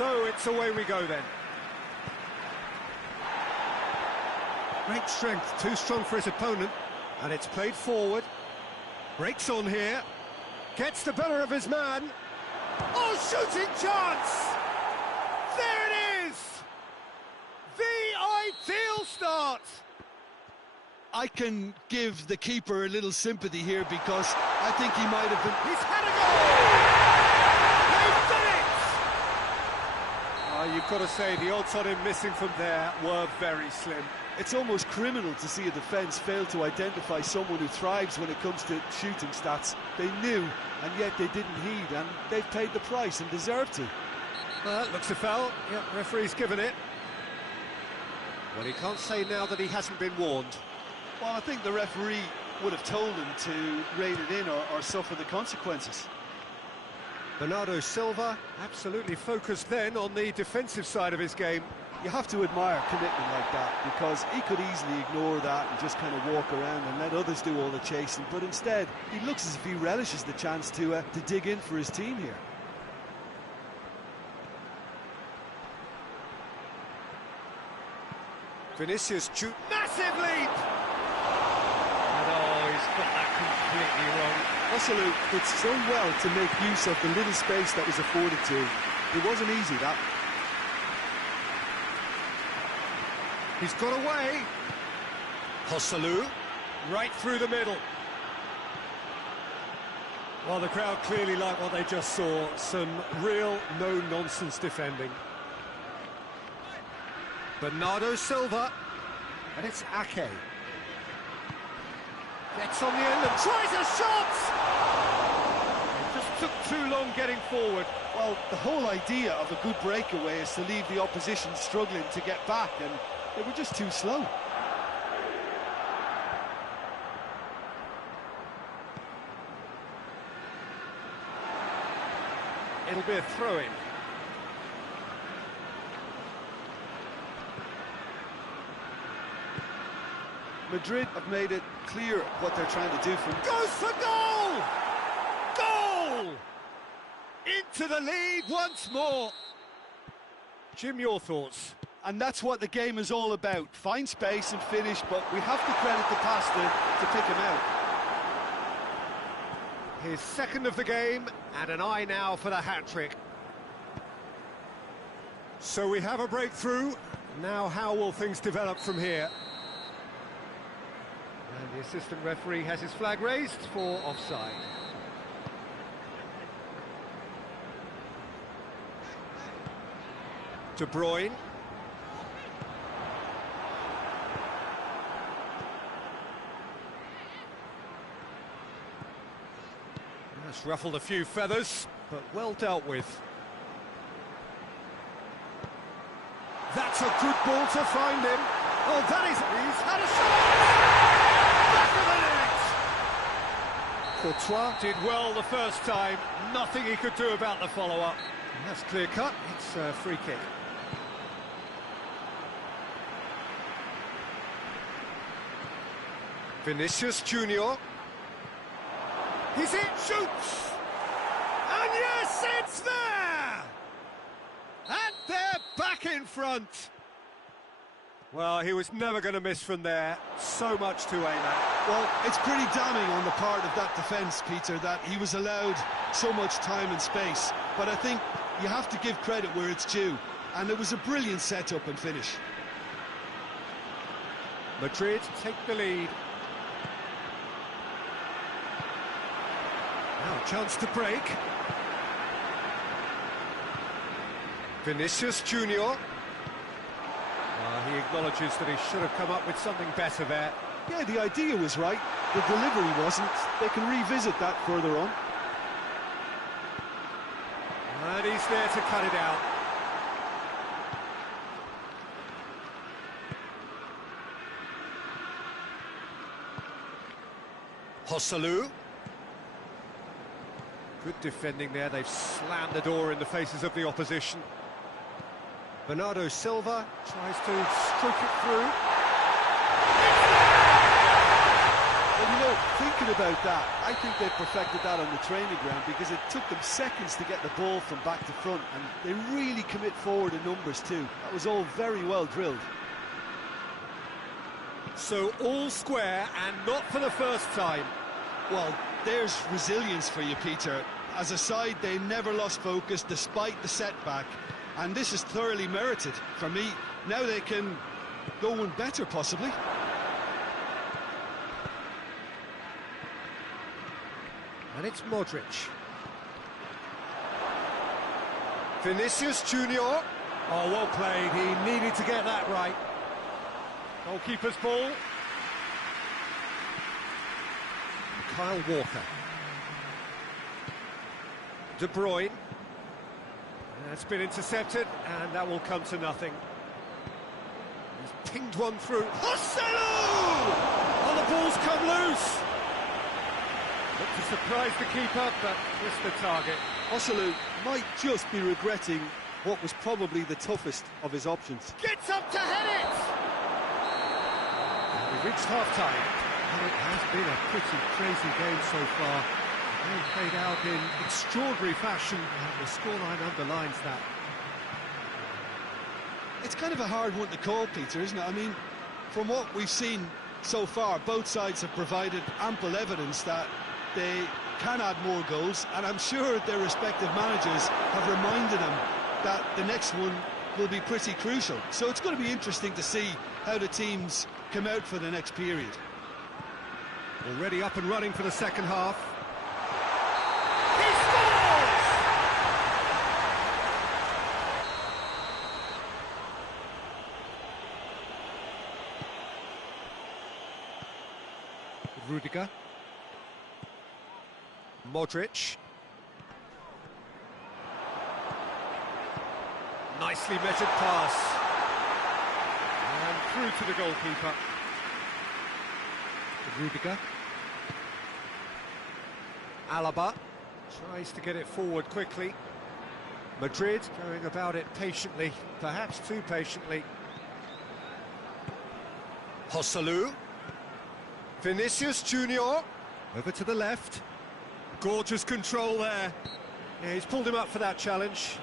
So it's away we go then. Great strength, too strong for his opponent. And it's played forward. Breaks on here. Gets the better of his man. Oh, shooting chance! There it is! The ideal start! I can give the keeper a little sympathy here because I think he might have been... He's had a goal! They've done it! You've got to say, the odds on him missing from there were very slim. It's almost criminal to see a defence fail to identify someone who thrives when it comes to shooting stats. They knew, and yet they didn't heed, and they've paid the price and deserved to. Well, that looks a foul. Yep, referee's given it. Well, he can't say now that he hasn't been warned. Well, I think the referee would have told him to rein it in or suffer the consequences. Bernardo Silva absolutely focused then on the defensive side of his game. You have to admire commitment like that, because he could easily ignore that and just kind of walk around and let others do all the chasing, but instead he looks as if he relishes the chance to dig in for his team here. Vinicius, massive leap! And oh, he's got that completely wrong. Osalu did so well to make use of the little space that was afforded to him. It wasn't easy, that. He's got away. Osalu, right through the middle. Well, the crowd clearly like what they just saw. Some real no-nonsense defending. Bernardo Silva, and it's Ake. Gets on the end and tries a shot! It just took too long getting forward. Well, the whole idea of a good breakaway is to leave the opposition struggling to get back, and they were just too slow. It'll be a throw-in. Madrid have made it clear what they're trying to do from... Goes for goal! Goal! Into the lead once more. Jim, your thoughts? And that's what the game is all about. Find space and finish, but we have to credit the passer to pick him out. His second of the game, and an eye now for the hat-trick. So we have a breakthrough. Now how will things develop from here? And the assistant referee has his flag raised for offside. De Bruyne. That's ruffled a few feathers, but well dealt with. That's a good ball to find him. Oh, that is... He's had a shot! Back of the net! Courtois did well the first time. Nothing he could do about the follow-up. And that's clear cut. It's a free kick. Vinicius Junior. He's in, shoots! And yes, it's there! And they're back in front. Well, he was never going to miss from there. So much to aim at. Well, it's pretty damning on the part of that defence, Peter, that he was allowed so much time and space. But I think you have to give credit where it's due. And it was a brilliant setup and finish. Madrid take the lead. Now, chance to break. Vinicius Junior. He acknowledges that he should have come up with something better there. Yeah, the idea was right. The delivery wasn't. They can revisit that further on. And he's there to cut it out. Osalu. Good defending there. They've slammed the door in the faces of the opposition. Bernardo Silva tries to stroke it through. Well, Thinking about that, I think they perfected that on the training ground because it took them seconds to get the ball from back to front, and they really commit forward in numbers too. That was all very well drilled. So all square, and not for the first time. Well, there's resilience for you, Peter. As a side, they never lost focus despite the setback, and this is thoroughly merited. For me, now they can go one better, possibly. And it's Modric. Vinicius Junior. Oh, well played. He needed to get that right. Goalkeeper's ball. Kyle Walker. De Bruyne. That's been intercepted, and that will come to nothing. He's pinged one through. Joselu! Oh, the ball's come loose. Looked to surprise the keeper, but missed the target. Joselu might just be regretting what was probably the toughest of his options. Gets up to head it! And we've reached half-time. And it has been a pretty crazy game so far. They played out in extraordinary fashion, and the scoreline underlines that. It's kind of a hard one to call, Peter, isn't it? I mean, from what we've seen so far, both sides have provided ample evidence that they can add more goals, and I'm sure their respective managers have reminded them that the next one will be pretty crucial. So it's going to be interesting to see how the teams come out for the next period. Already up and running for the second half. He scores! Rudiger. Modric. Nicely measured pass. And through to the goalkeeper. Rudiger. Alaba tries to get it forward quickly. Madrid going about it patiently, perhaps too patiently. Joselu. Vinicius Junior. Over to the left. Gorgeous control there. Yeah, he's pulled him up for that challenge.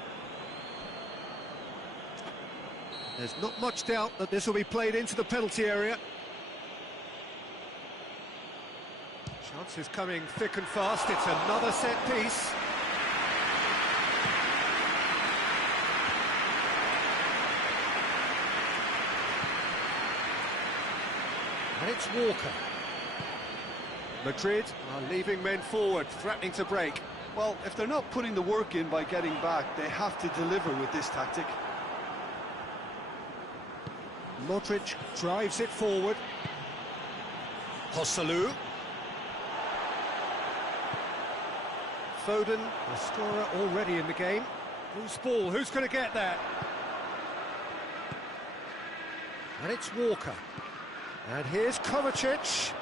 There's not much doubt that this will be played into the penalty area. Chances coming thick and fast. It's another set piece. And it's Walker. Madrid are leaving men forward, threatening to break. Well, if they're not putting the work in by getting back, they have to deliver with this tactic. Modric drives it forward. Joselu. Foden, the scorer already in the game. Who's ball? Who's going to get that? And it's Walker. And here's Kovacic.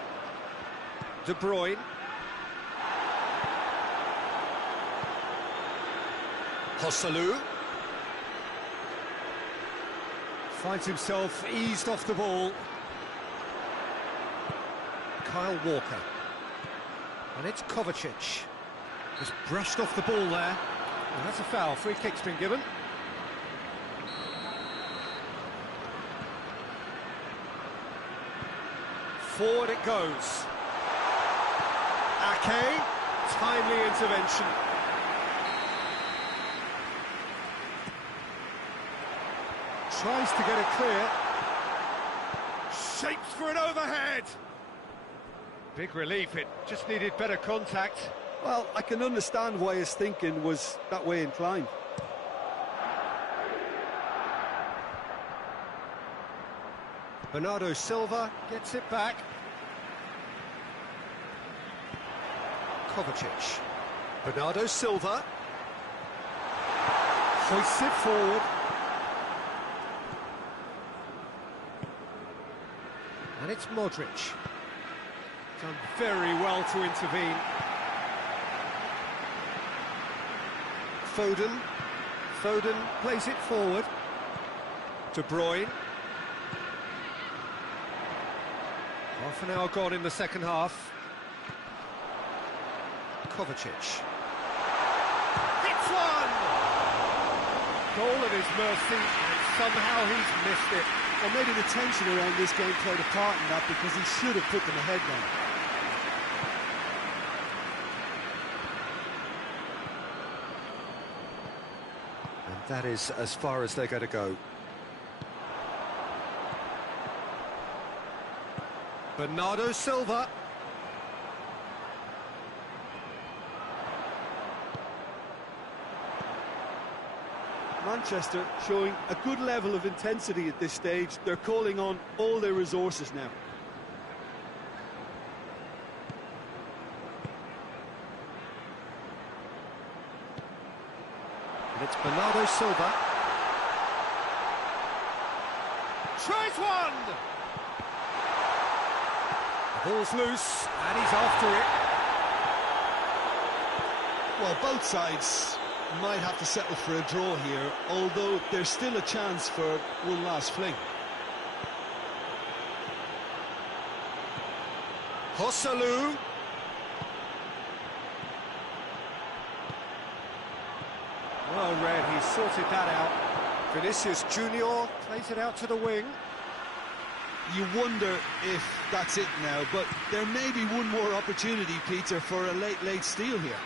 De Bruyne. Joselu. Finds himself eased off the ball. Kyle Walker. And it's Kovacic. Just brushed off the ball there. And that's a foul. Free kick's been given. Forward it goes. Ake, timely intervention. Tries to get it clear. Shapes for an overhead. Big relief, it just needed better contact. Well, I can understand why his thinking was that way inclined. Bernardo Silva gets it back. Kovacic. Bernardo Silva. Hoists it forward. And it's Modric. Done very well to intervene. Foden. Foden plays it forward. De Bruyne. Half an hour gone in the second half. Kovacic. Hits one! Goal at his mercy, and somehow he's missed it. Well, maybe the tension around this game played a part in that, because he should have put them ahead now. And that is as far as they're going to go. Bernardo Silva. Manchester showing a good level of intensity at this stage. They're calling on all their resources now. And it's Bernardo Silva. Tries one! The ball's loose, and he's after it. Well, both sides might have to settle for a draw here, although there's still a chance for one last fling. Joselu. Well read, he sorted that out. Vinicius Junior plays it out to the wing. You wonder if that's it now, but there may be one more opportunity, Peter, for a late steal here.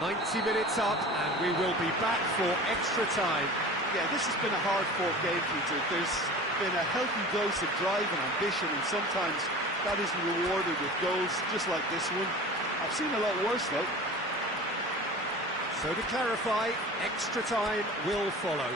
"90 minutes up, and we will be back for extra time." Yeah, this has been a hard-fought game, Peter. There's been a healthy dose of drive and ambition, and sometimes that isn't rewarded with goals just like this one. I've seen a lot worse, though. So to clarify, extra time will follow.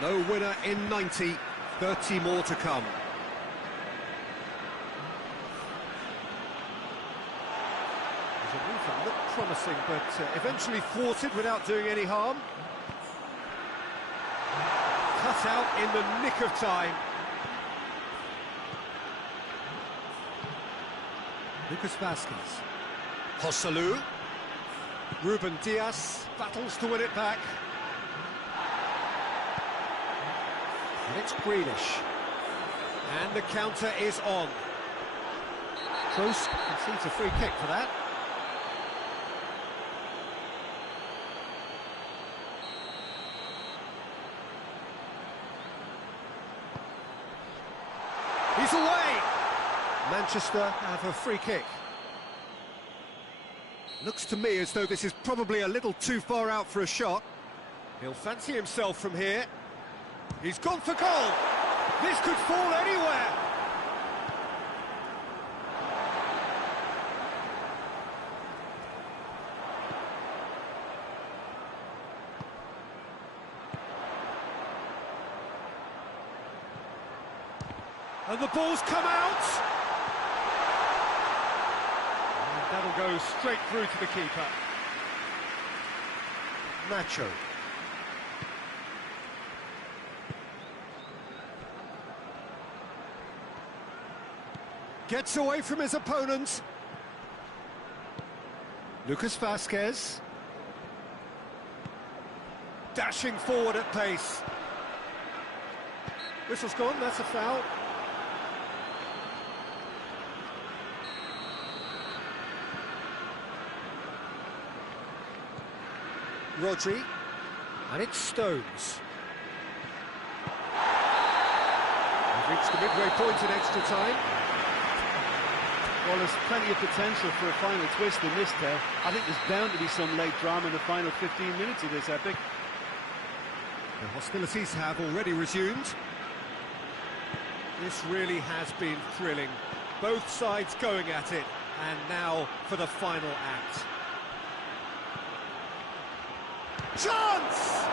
No winner in 90, 30 more to come. The movement looked promising, but eventually thwarted without doing any harm. Cut out in the nick of time. Lucas Vazquez. Joselu. Ruben Diaz battles to win it back. And it's Grealish. And the counter is on. Kroos concedes a free kick for that. He's away! Manchester have a free kick. Looks to me as though this is probably a little too far out for a shot. He'll fancy himself from here. He's gone for goal! This could fall anywhere! And the ball's come out! And that'll go straight through to the keeper. Nacho. Gets away from his opponent. Lucas Vazquez. Dashing forward at pace. Whistle's gone, that's a foul. Rodri. And it's Stones. We've reached the midway point in extra time. Well, there's plenty of potential for a final twist in this tale. I think there's bound to be some late drama in the final 15 minutes of this epic. The hostilities have already resumed. This really has been thrilling. Both sides going at it, and now for the final act. Chance!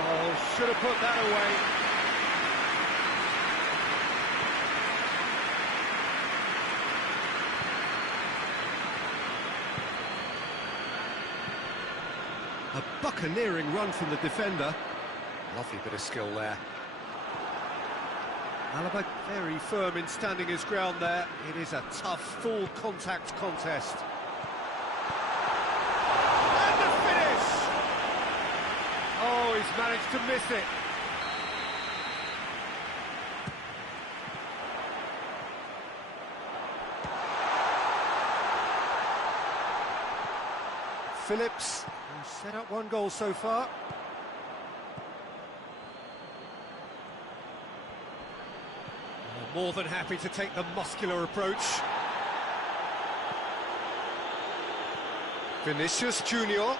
Oh, should have put that away. A buccaneering run from the defender. Lovely bit of skill there. Alaba very firm in standing his ground there. It is a tough, full contact contest. And the finish! Oh, he's managed to miss it. Phillips, who's set up one goal so far. More than happy to take the muscular approach. Vinicius Junior.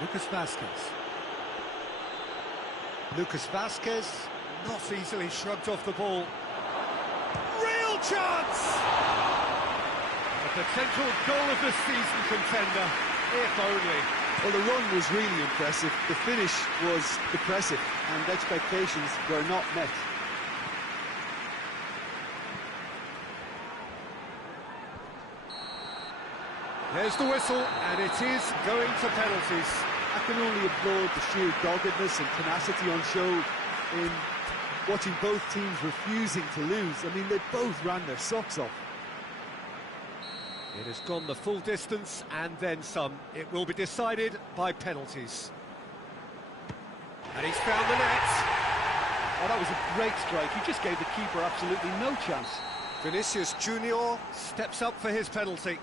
Lucas Vazquez. Lucas Vazquez, not easily shrugged off the ball. Real chance! A potential goal of the season contender, if only. Well, the run was really impressive. The finish was depressive, and expectations were not met. There's the whistle, and it is going to penalties. I can only applaud the sheer doggedness and tenacity on show in watching both teams refusing to lose. I mean, they both ran their socks off. It has gone the full distance, and then some. It will be decided by penalties. And he's found the net. Oh, that was a great strike. He just gave the keeper absolutely no chance. Vinicius Junior steps up for his penalty.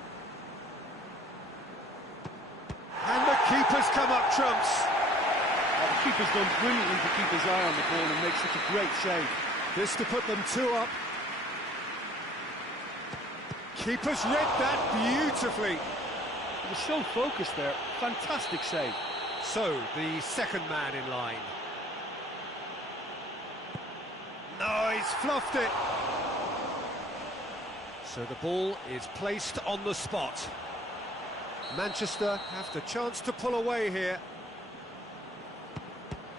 And the keeper's come up trumps. Oh, the keeper's done brilliantly to keep his eye on the ball and make such a great save. This to put them 2 up. Keeper's read that beautifully. He was so focused there. Fantastic save. So, the second man in line. No, he's fluffed it. So the ball is placed on the spot. Manchester have the chance to pull away here.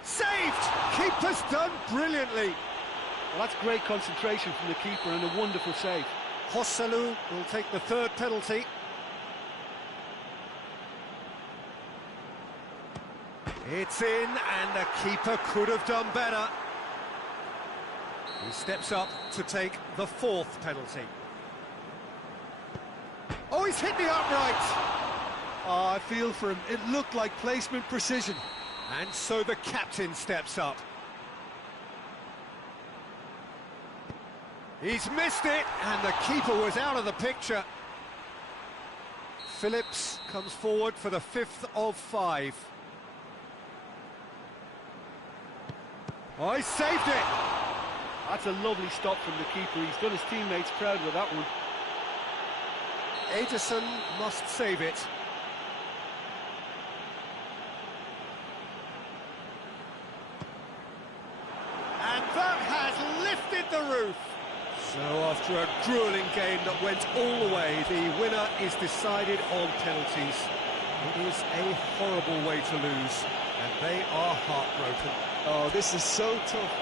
Saved! Keeper's done brilliantly. Well, that's great concentration from the keeper and a wonderful save. Joselu will take the third penalty. It's in, and the keeper could have done better. He steps up to take the fourth penalty. Oh, he's hit the upright! Oh, I feel for him. It looked like placement precision. And so the captain steps up. He's missed it, and the keeper was out of the picture. Phillips comes forward for the 5th of 5. Oh, he saved it! That's a lovely stop from the keeper. He's done his teammates proud with that one. Ederson must save it. And that has lifted the roof. So after a gruelling game that went all the way, the winner is decided on penalties. It is a horrible way to lose, and they are heartbroken. Oh, this is so tough.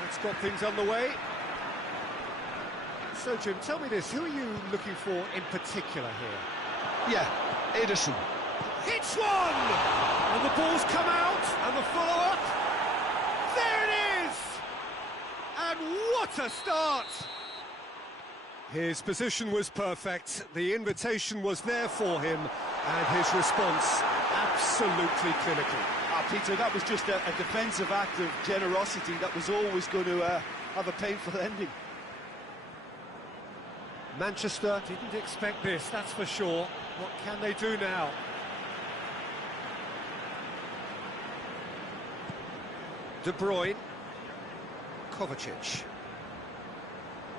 That's got things underway. So, Jim, tell me this, who are you looking for in particular here? Yeah, Ederson. Hits one! And the ball's come out, and the follow-up. There it is! And what a start! His position was perfect, the invitation was there for him, and his response absolutely clinical. Peter, that was just a defensive act of generosity that was always going to have a painful ending. Manchester didn't expect this, that's for sure. What can they do now? De Bruyne. Kovacic.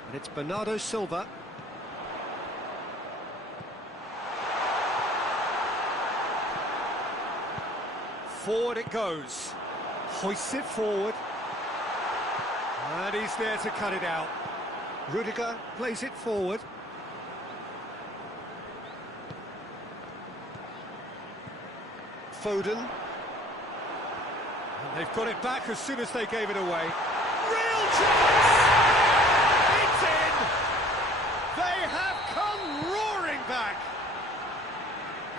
And it's Bernardo Silva. Forward it goes. Hoists it forward. And he's there to cut it out. Rudiger plays it forward. Foden. And they've got it back as soon as they gave it away. Real chance! It's in! They have come roaring back!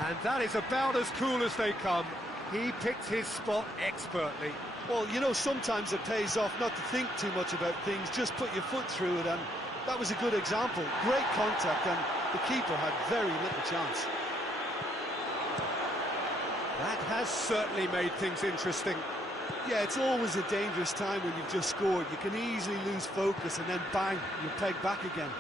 And that is about as cool as they come. He picked his spot expertly. Well, you know, sometimes it pays off not to think too much about things, just put your foot through it, and that was a good example. Great contact, and the keeper had very little chance. That has certainly made things interesting. Yeah, it's always a dangerous time when you've just scored. You can easily lose focus and then bang, you're pegged back again.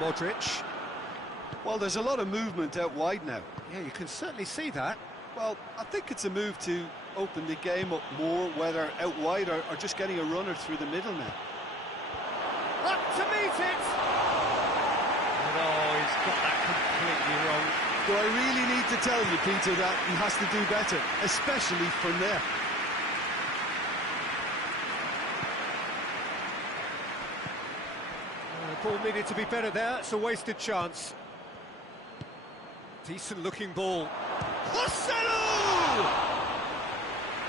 Modric. Well, there's a lot of movement out wide now. Yeah, you can certainly see that. Well, I think it's a move to open the game up more, whether out wide or just getting a runner through the middle now. Up to meet it! And oh, he's got that completely wrong. Do I really need to tell you, Peter, that he has to do better, especially from there? The ball needed to be better there, it's a wasted chance. Decent looking ball. Joselu!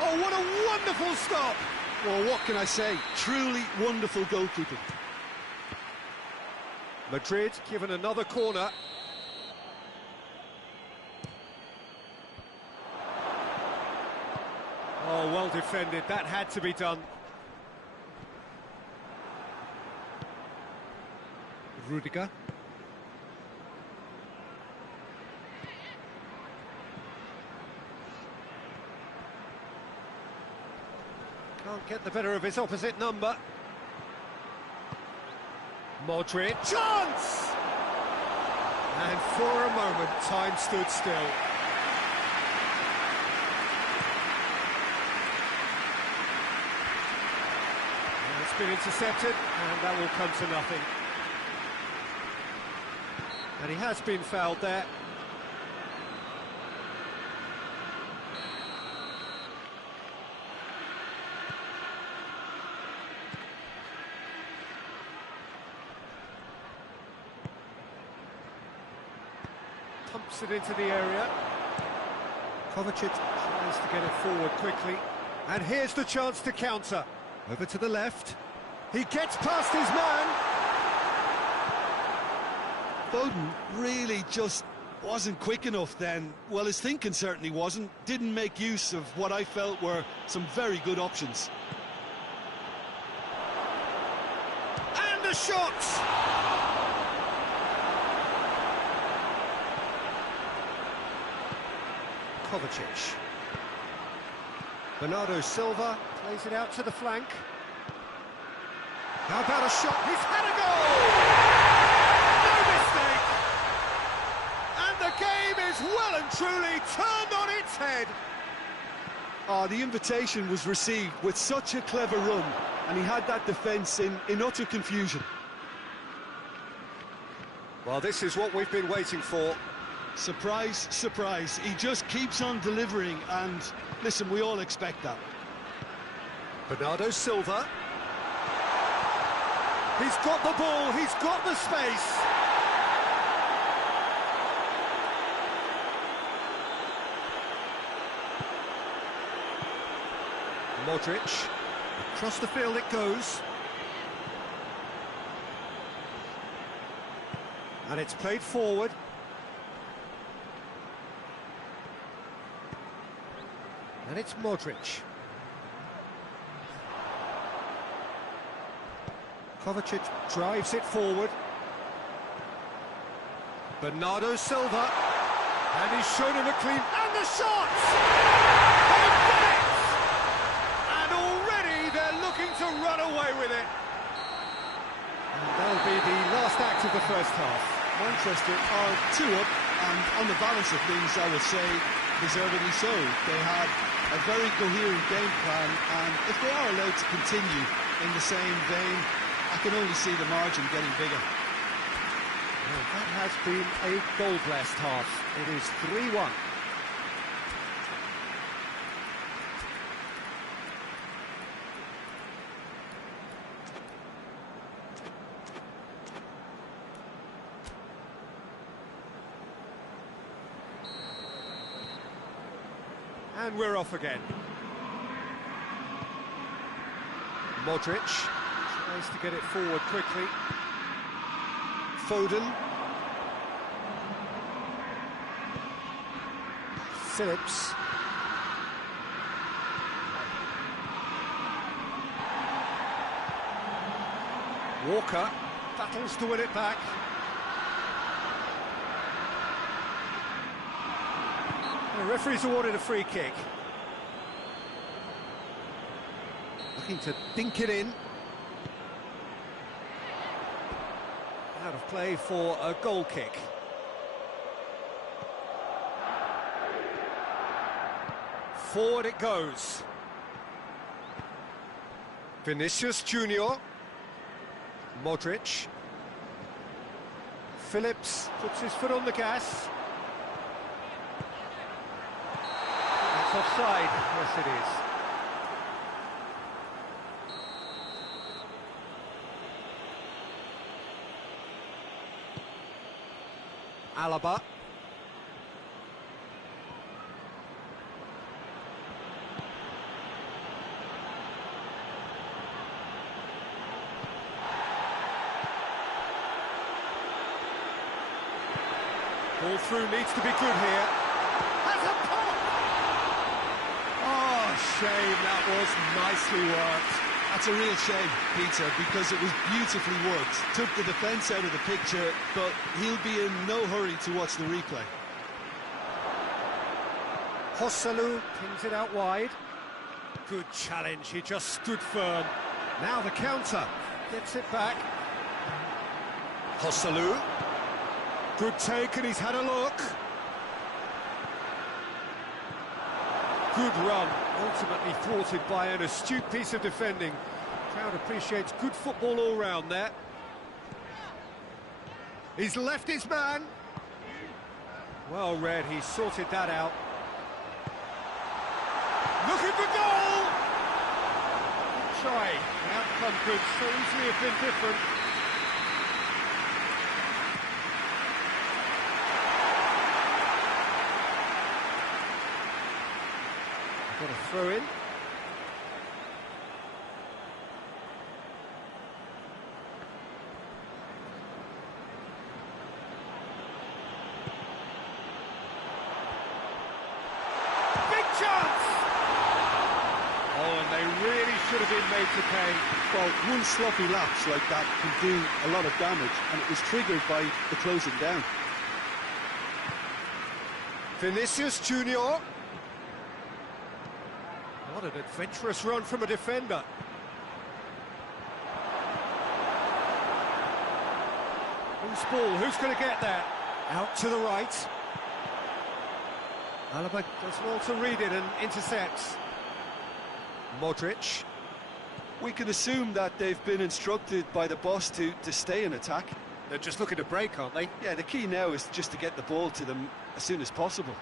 Oh, what a wonderful stop! Well, what can I say? Truly wonderful goalkeeping. Madrid given another corner. Oh, well defended, that had to be done. Rudiger. Can't get the better of his opposite number. Modric. Chance! And for a moment, time stood still. And it's been intercepted, and that will come to nothing. And he has been fouled there. Pumps it into the area. Kovacic tries to get it forward quickly. And here's the chance to counter. Over to the left. He gets past his man. Foden really just wasn't quick enough then. Well, his thinking certainly wasn't. Didn't make use of what I felt were some very good options. And a shot! Kovacic. Bernardo Silva plays it out to the flank. How about a shot? He's had a goal! No mistake! And the game is well and truly turned on its head. Oh, the invitation was received with such a clever run, and he had that defence in utter confusion. Well, this is what we've been waiting for. Surprise, surprise. He just keeps on delivering, and listen, we all expect that. Bernardo Silva. He's got the ball, he's got the space. Modric. Across the field it goes. And it's played forward. And it's Modric. Kovacic drives it forward. Bernardo Silva. And he's shown him a clean... And the shot! They've done it! first half. Manchester are 2 up, and on the balance of things, I would say deservedly so. They had a very coherent game plan, and if they are allowed to continue in the same vein, I can only see the margin getting bigger. Well, that has been a goal-blessed half. It is 3-1. And we're off again. Modric tries to get it forward quickly. Foden. Phillips. Walker battles to win it back. The referee's awarded a free kick. Looking to dink it in. Out of play for a goal kick. Forward it goes. Vinicius Junior. Modric. Phillips puts his foot on the gas. That's offside. Yes, it is. Alaba. Ball through needs to be good here. Has a pop! Oh, shame, that was nicely worked. That's a real shame, Peter, because it was beautifully worked. Took the defence out of the picture, but he'll be in no hurry to watch the replay. Joselu pings it out wide. Good challenge, he just stood firm. Now the counter. Gets it back. Joselu. Good take, and he's had a look. Good run, ultimately thwarted by an astute piece of defending. Crowd appreciates good football all round there. He's left his man. Well read, he sorted that out. Looking for goal! Good try. The outcome could so easily have been different. Got a throw in. Big chance! Oh, and they really should have been made to pay. Well, one sloppy lapse like that can do a lot of damage, and it was triggered by the closing down. Vinicius Junior. What an adventurous run from a defender. Loose ball, who's going to get there? Out to the right. Alaba does well to read it and intercepts. Modric. We can assume that they've been instructed by the boss to stay in attack. They're just looking to break, aren't they? Yeah, the key now is just to get the ball to them as soon as possible.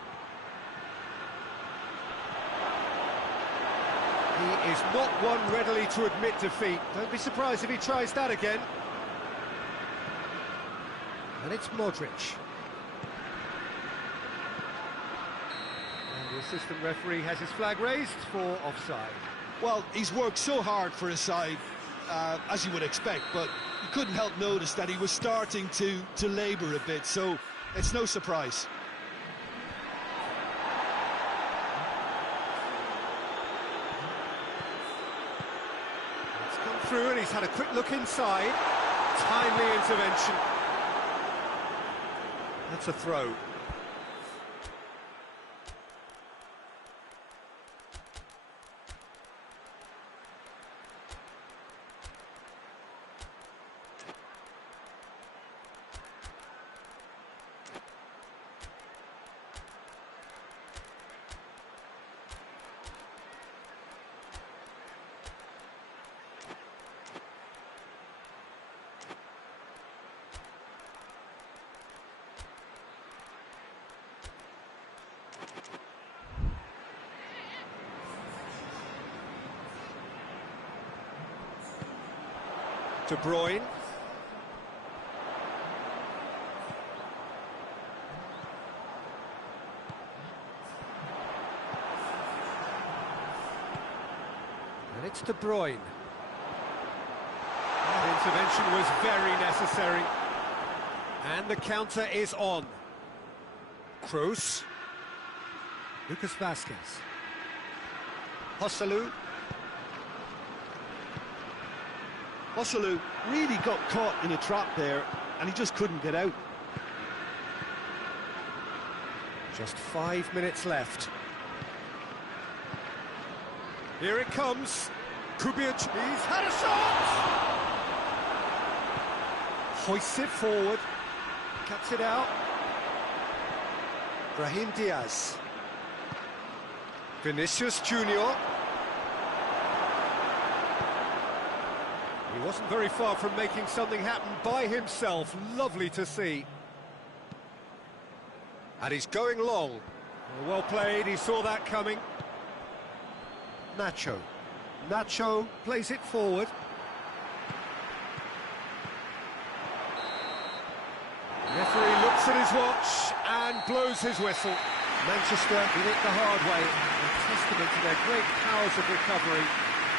He is not one readily to admit defeat. Don't be surprised if he tries that again. And it's Modric. And the assistant referee has his flag raised for offside. Well, he's worked so hard for his side, as you would expect, but you couldn't help notice that he was starting to labour a bit, so it's no surprise. It's come through and he's had a quick look inside. Timely intervention. That's a throw. De Bruyne. And it's De Bruyne. That intervention was very necessary. And the counter is on. Kroos. Lucas Vasquez. Joselu. Joselu really got caught in a trap there, and he just couldn't get out. Just 5 minutes left. Here it comes. Kubic, he's had a shot! Hoists it forward. Cuts it out. Brahim Diaz. Vinicius Junior. He wasn't very far from making something happen by himself. Lovely to see. And he's going long. Well played, he saw that coming. Nacho. Nacho plays it forward. The referee looks at his watch and blows his whistle. Manchester did it the hard way. A testament to their great powers of recovery.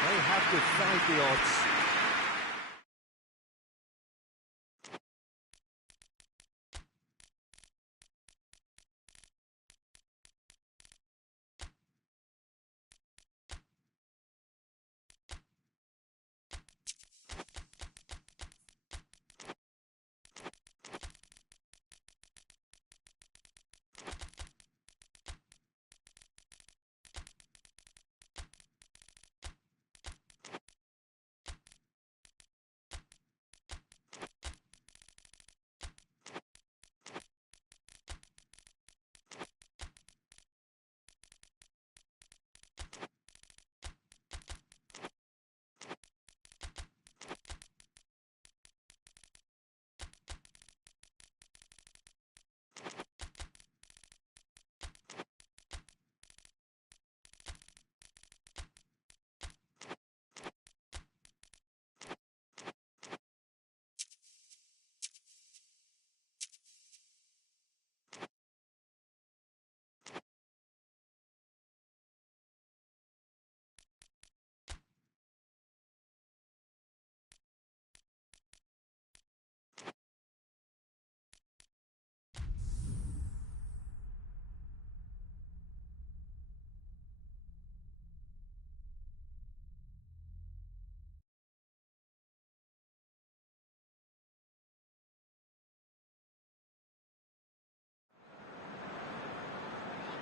They have defied the odds.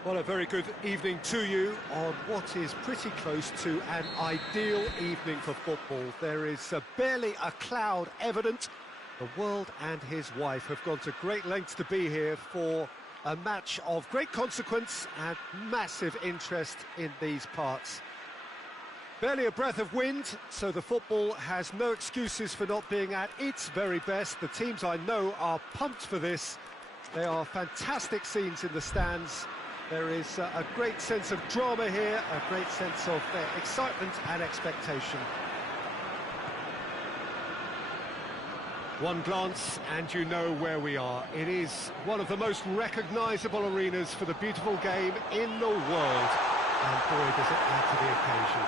Well, a very good evening to you on what is pretty close to an ideal evening for football. There is barely a cloud evident. The world and his wife have gone to great lengths to be here for a match of great consequence and massive interest in these parts. Barely a breath of wind, so the football has no excuses for not being at its very best. The teams I know are pumped for this. They are fantastic scenes in the stands. There is a great sense of drama here, a great sense of excitement and expectation. One glance and you know where we are. It is one of the most recognisable arenas for the beautiful game in the world. And boy, does it add to the occasion.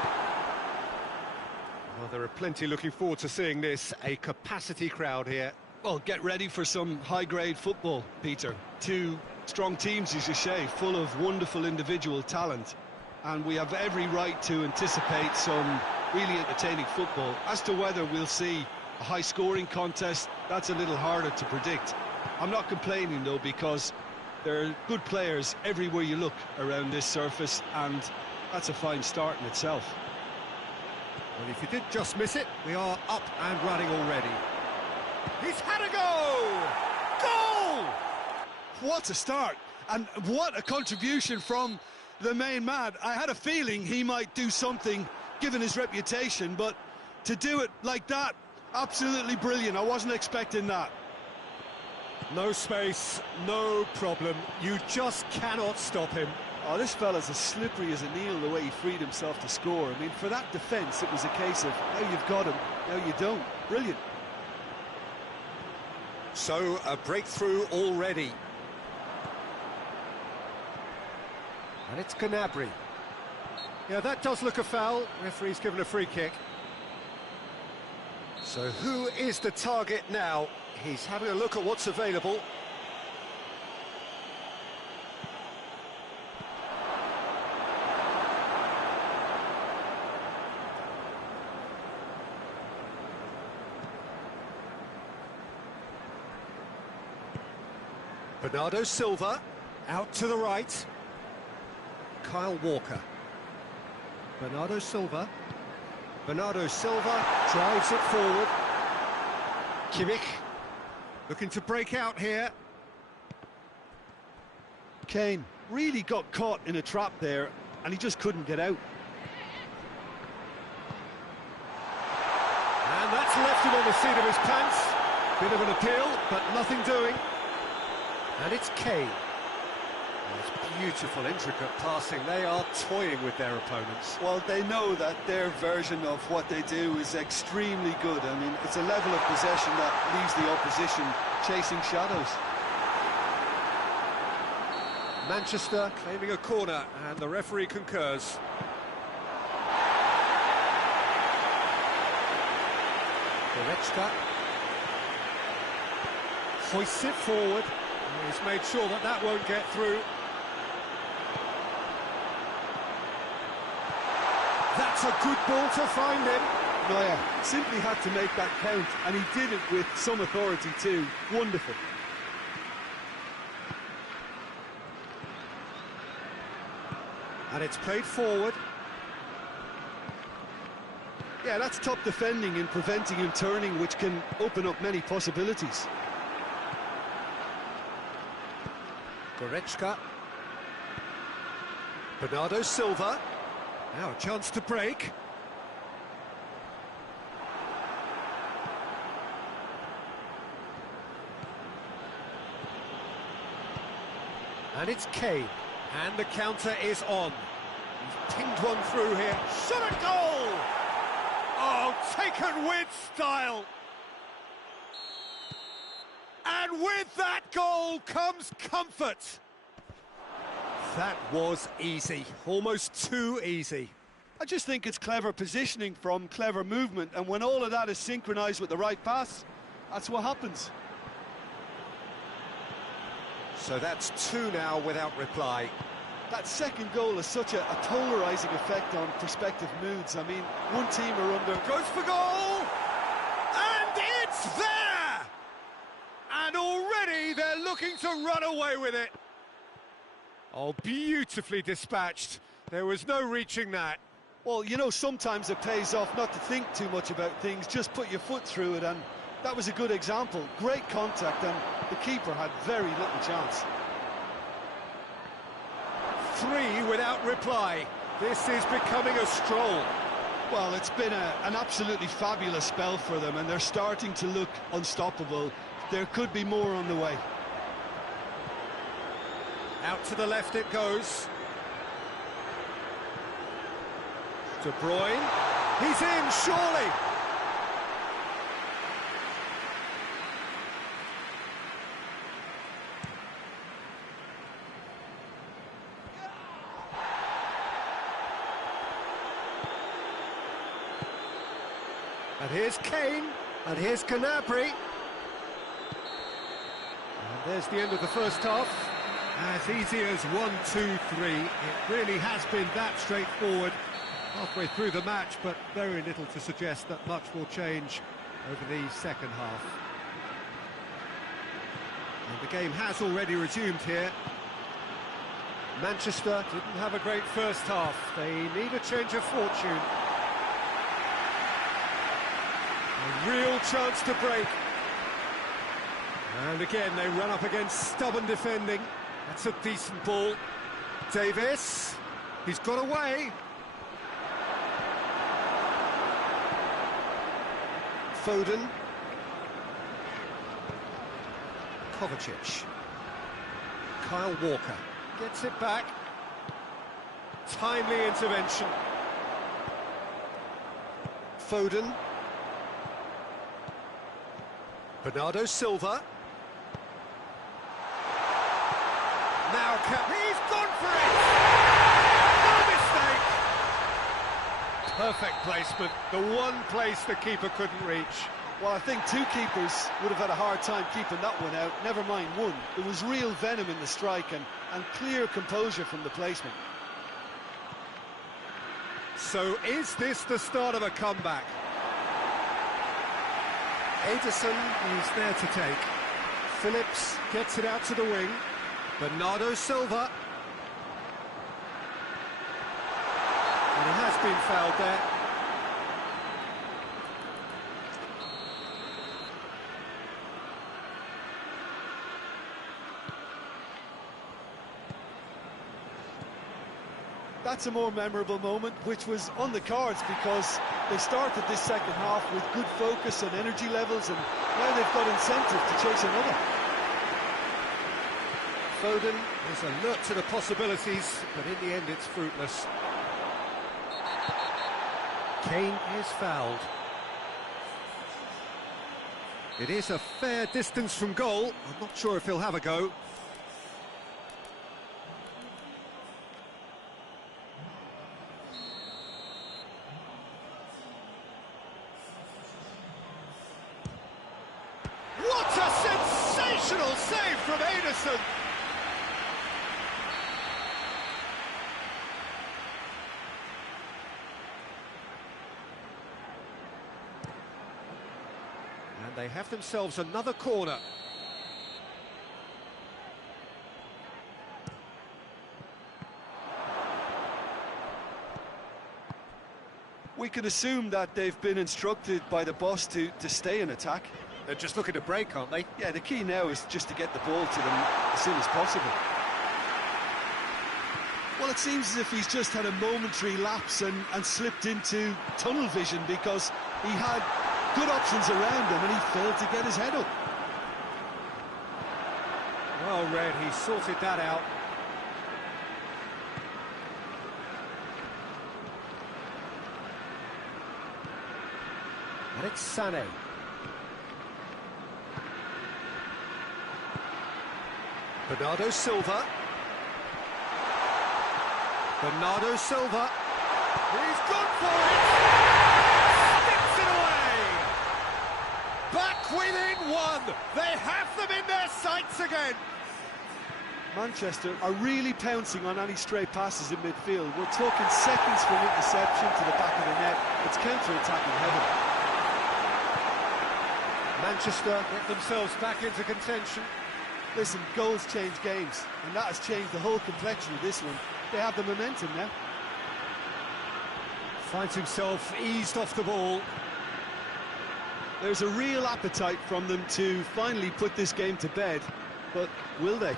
Well, there are plenty looking forward to seeing this. A capacity crowd here. Well, get ready for some high-grade football, Peter. Two strong teams, as you say, full of wonderful individual talent. And we have every right to anticipate some really entertaining football. As to whether we'll see a high-scoring contest, that's a little harder to predict. I'm not complaining, though, because there are good players everywhere you look around this surface, and that's a fine start in itself. Well, if you did just miss it, we are up and running already. He's had a go! Goal! What a start, and what a contribution from the main man. I had a feeling he might do something, given his reputation, but to do it like that, absolutely brilliant. I wasn't expecting that. No space, no problem. You just cannot stop him. Oh, this fella's as slippery as a needle the way he freed himself to score. I mean, for that defence, it was a case of now you've got him, now you don't. Brilliant. So, a breakthrough already. And it's Gnabry. Yeah, that does look a foul. Referee's given a free kick. So who is the target now? He's having a look at what's available. Bernardo Silva, out to the right. Kyle Walker. Bernardo Silva. Bernardo Silva drives it forward. Kimmich looking to break out here. Kane really got caught in a trap there, and he just couldn't get out. And that's left him on the seat of his pants. Bit of an appeal, but nothing doing. And it's Kane. It's beautiful, intricate passing. They are toying with their opponents. Well, they know that their version of what they do is extremely good. I mean, it's a level of possession that leaves the opposition chasing shadows. Manchester claiming a corner, and the referee concurs. Goretzka hoists it forward. He's made sure that that won't get through. That's a good ball to find him. Neuer simply had to make that count, and he did it with some authority too. Wonderful. And it's played forward. Yeah, that's top defending and preventing him turning, which can open up many possibilities. Goretzka. Bernardo Silva. Now a chance to break. And it's Kane. And the counter is on. He's pinged one through here. Shot a goal! Oh, taken with style. And with that goal comes comfort. That was easy, almost too easy. I just think it's clever positioning from clever movement, and when all of that is synchronised with the right pass, that's what happens. So that's two now without reply. That second goal has such a polarising effect on prospective moods. I mean, one team are under... Goes for goal! And it's there! And already they're looking to run away with it. Oh, beautifully dispatched. There was no reaching that. Well, you know, sometimes it pays off not to think too much about things, just put your foot through it, and that was a good example. Great contact, and the keeper had very little chance. Three without reply. This is becoming a stroll. Well, it's been an absolutely fabulous spell for them, and they're starting to look unstoppable. There could be more on the way. Out to the left it goes. De Bruyne. He's in, surely. And here's Kane. And here's Gnabry. And there's the end of the first half. As easy as 1, 2, 3. It really has been that straightforward halfway through the match, but very little to suggest that much will change over the second half. And the game has already resumed here. Manchester didn't have a great first half. They need a change of fortune. A real chance to break. And again, they run up against stubborn defending. That's a decent ball. Davis, he's got away. Foden. Kovacic. Kyle Walker gets it back. timely intervention. Foden. Bernardo Silva. Now he's gone for it! No mistake! Perfect placement, the one place the keeper couldn't reach. Well, I think two keepers would have had a hard time keeping that one out, never mind one. There was real venom in the strike and clear composure from the placement. So is this the start of a comeback? Ederson is there to take. Phillips gets it out to the wing. Bernardo Silva. And he has been fouled there. That's a more memorable moment, which was on the cards because they started this second half with good focus and energy levels, and now they've got incentive to chase another. Foden is alert to the possibilities, but in the end it's fruitless. Kane is fouled. It is a fair distance from goal. I'm not sure if he'll have a go. What a sensational save from Ederson! And they have themselves another corner. We can assume that they've been instructed by the boss to stay in attack. They're just looking to break, aren't they? Yeah, the key now is just to get the ball to them as soon as possible. Well, it seems as if he's just had a momentary lapse and slipped into tunnel vision because he had good options around him and he failed to get his head up. Well read, he sorted that out. And it's Sané. Bernardo Silva. Bernardo Silva. He's gone for it! Sticks it away! Back within one! They have them in their sights again! Manchester are really pouncing on any stray passes in midfield. We're talking seconds from interception to the back of the net. It's counter-attacking heaven. Manchester get themselves back into contention. Listen, goals change games, and that has changed the whole complexion of this one. They have the momentum now. Finds himself eased off the ball. There's a real appetite from them to finally put this game to bed, but will they?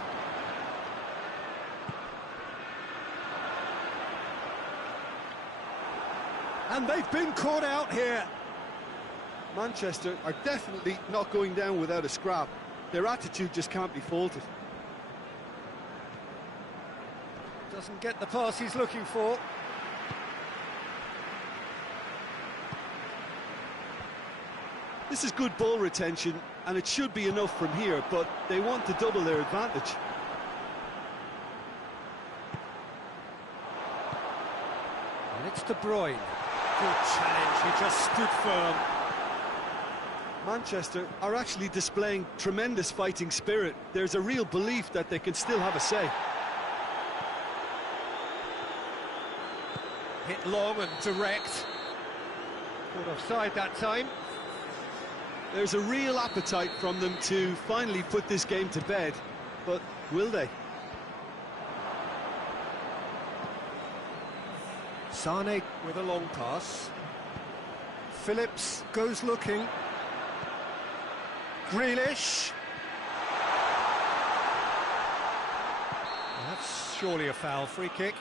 And they've been caught out here. Manchester are definitely not going down without a scrap. Their attitude just can't be faulted. Doesn't get the pass he's looking for. This is good ball retention, and it should be enough from here, but they want to double their advantage. And it's De Bruyne. Good challenge, he just stood firm. Manchester are actually displaying tremendous fighting spirit. There's a real belief that they can still have a say. Hit long and direct. Caught offside that time. There's a real appetite from them to finally put this game to bed, but will they? Sané with a long pass. Phillips goes looking. Grealish. That's surely a foul, free kick.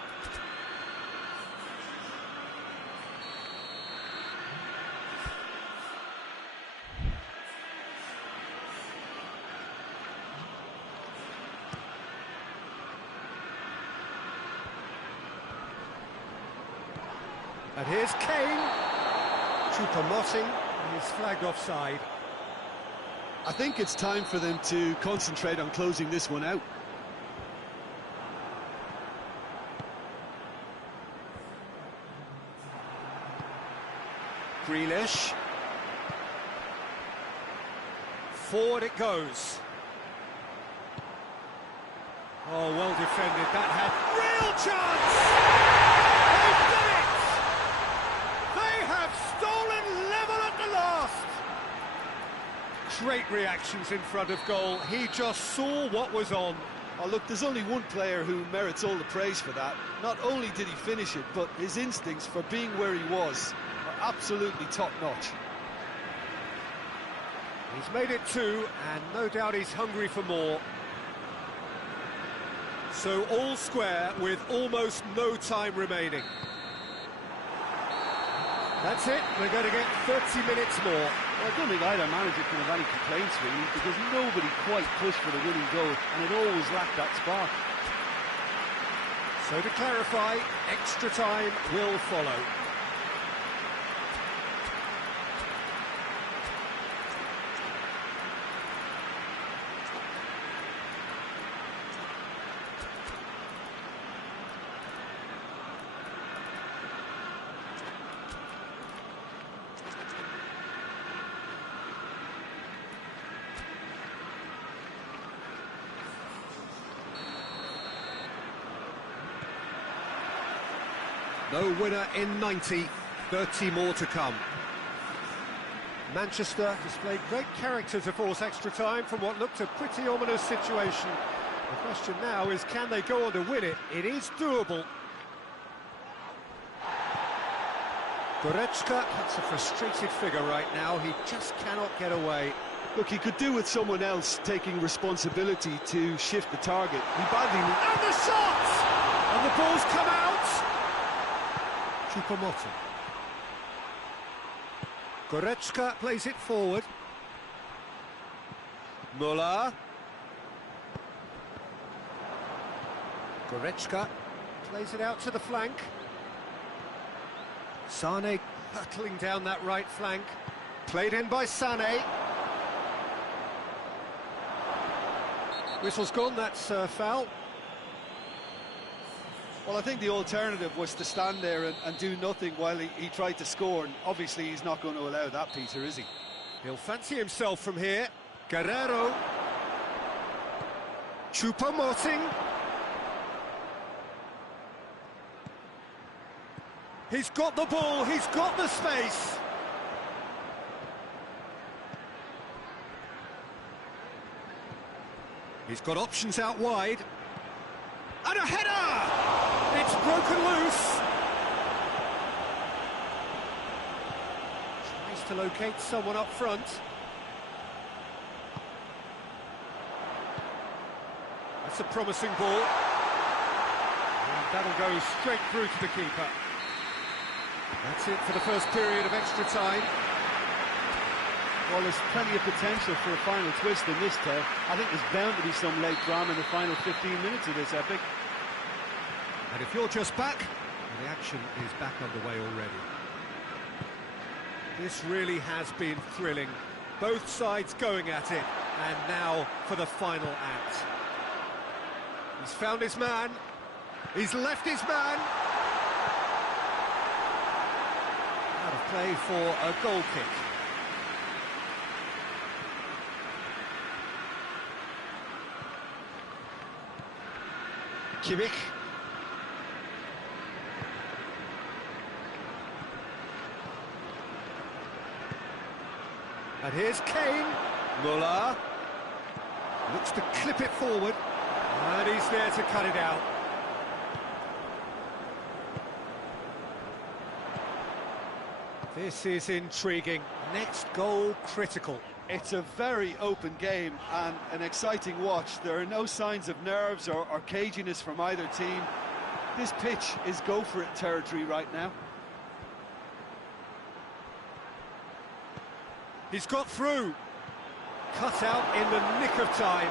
And here's Kane. Choupo-Moting is flagged offside. I think it's time for them to concentrate on closing this one out. Grealish. Forward it goes. Oh, well defended. That had real chance! They've done it! They have stolen level at the last! Great reactions in front of goal. He just saw what was on. Oh, look, there's only one player who merits all the praise for that. Not only did he finish it, but his instincts for being where he was are absolutely top-notch. He's made it 2, and no doubt he's hungry for more. So all square with almost no time remaining. That's it, we're going to get 30 minutes more. Well, I don't think either manager can have any complaints, really, because nobody quite pushed for the winning goal, and it always lacked that spark. So to clarify, extra time will follow. No winner in 90, 30 more to come. Manchester displayed great character to force extra time from what looked a pretty ominous situation. The question now is, can they go on to win it? It is doable. Goretzka, that's a frustrated figure right now. He just cannot get away. Look, he could do with someone else taking responsibility to shift the target. He badly... And the shot! And the ball's come out! Choupo-Moting. Goretzka plays it forward. Müller. Goretzka plays it out to the flank. Sane hurtling down that right flank. Played in by Sane. Whistle's gone, that's foul. Well, I think the alternative was to stand there and do nothing while he tried to score, and obviously he's not going to allow that, Peter, is he? He'll fancy himself from here. Guerrero. Choupo-Moting. He's got the ball, he's got the space. He's got options out wide. And a header! It's broken loose. Tries to locate someone up front. That's a promising ball. And that'll go straight through to the keeper. That's it for the first period of extra time. Well, there's plenty of potential for a final twist in this tale. I think there's bound to be some late drama in the final 15 minutes of this epic. And if you're just back, the action is back underway already. This really has been thrilling. Both sides going at it, and now for the final act. He's found his man. He's left his man. Out of play for a goal kick. Kimmich. And here's Kane. Müller looks to clip it forward, and he's there to cut it out. This is intriguing. Next goal critical. It's a very open game and an exciting watch. There are no signs of nerves or caginess from either team. This pitch is go-for-it territory right now. He's got through. Cut out in the nick of time.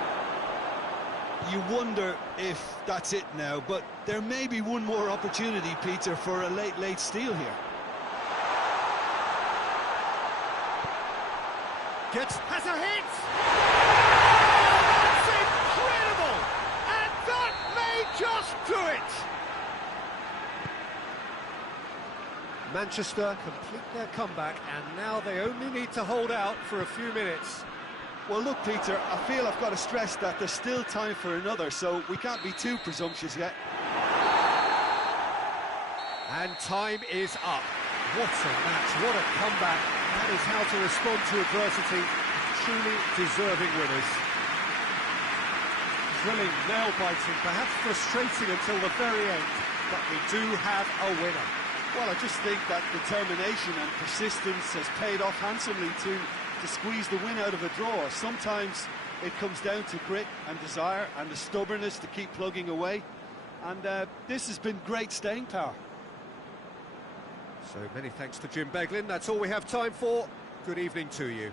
You wonder if that's it now, but there may be one more opportunity, Peter, for a late steal here. Has a hit! That's incredible! And that may just do it! Manchester complete their comeback, and now they only need to hold out for a few minutes. Well, look, Peter, I feel I've got to stress that there's still time for another, so we can't be too presumptuous yet. And time is up. What a match, what a comeback. That is how to respond to adversity. Truly deserving winners. Thrilling, nail-biting, perhaps frustrating until the very end, but we do have a winner. Well, I just think that determination and persistence has paid off handsomely to squeeze the win out of a draw. Sometimes it comes down to grit and desire and the stubbornness to keep plugging away. And this has been great staying power. So many thanks to Jim Beglin. That's all we have time for. Good evening to you.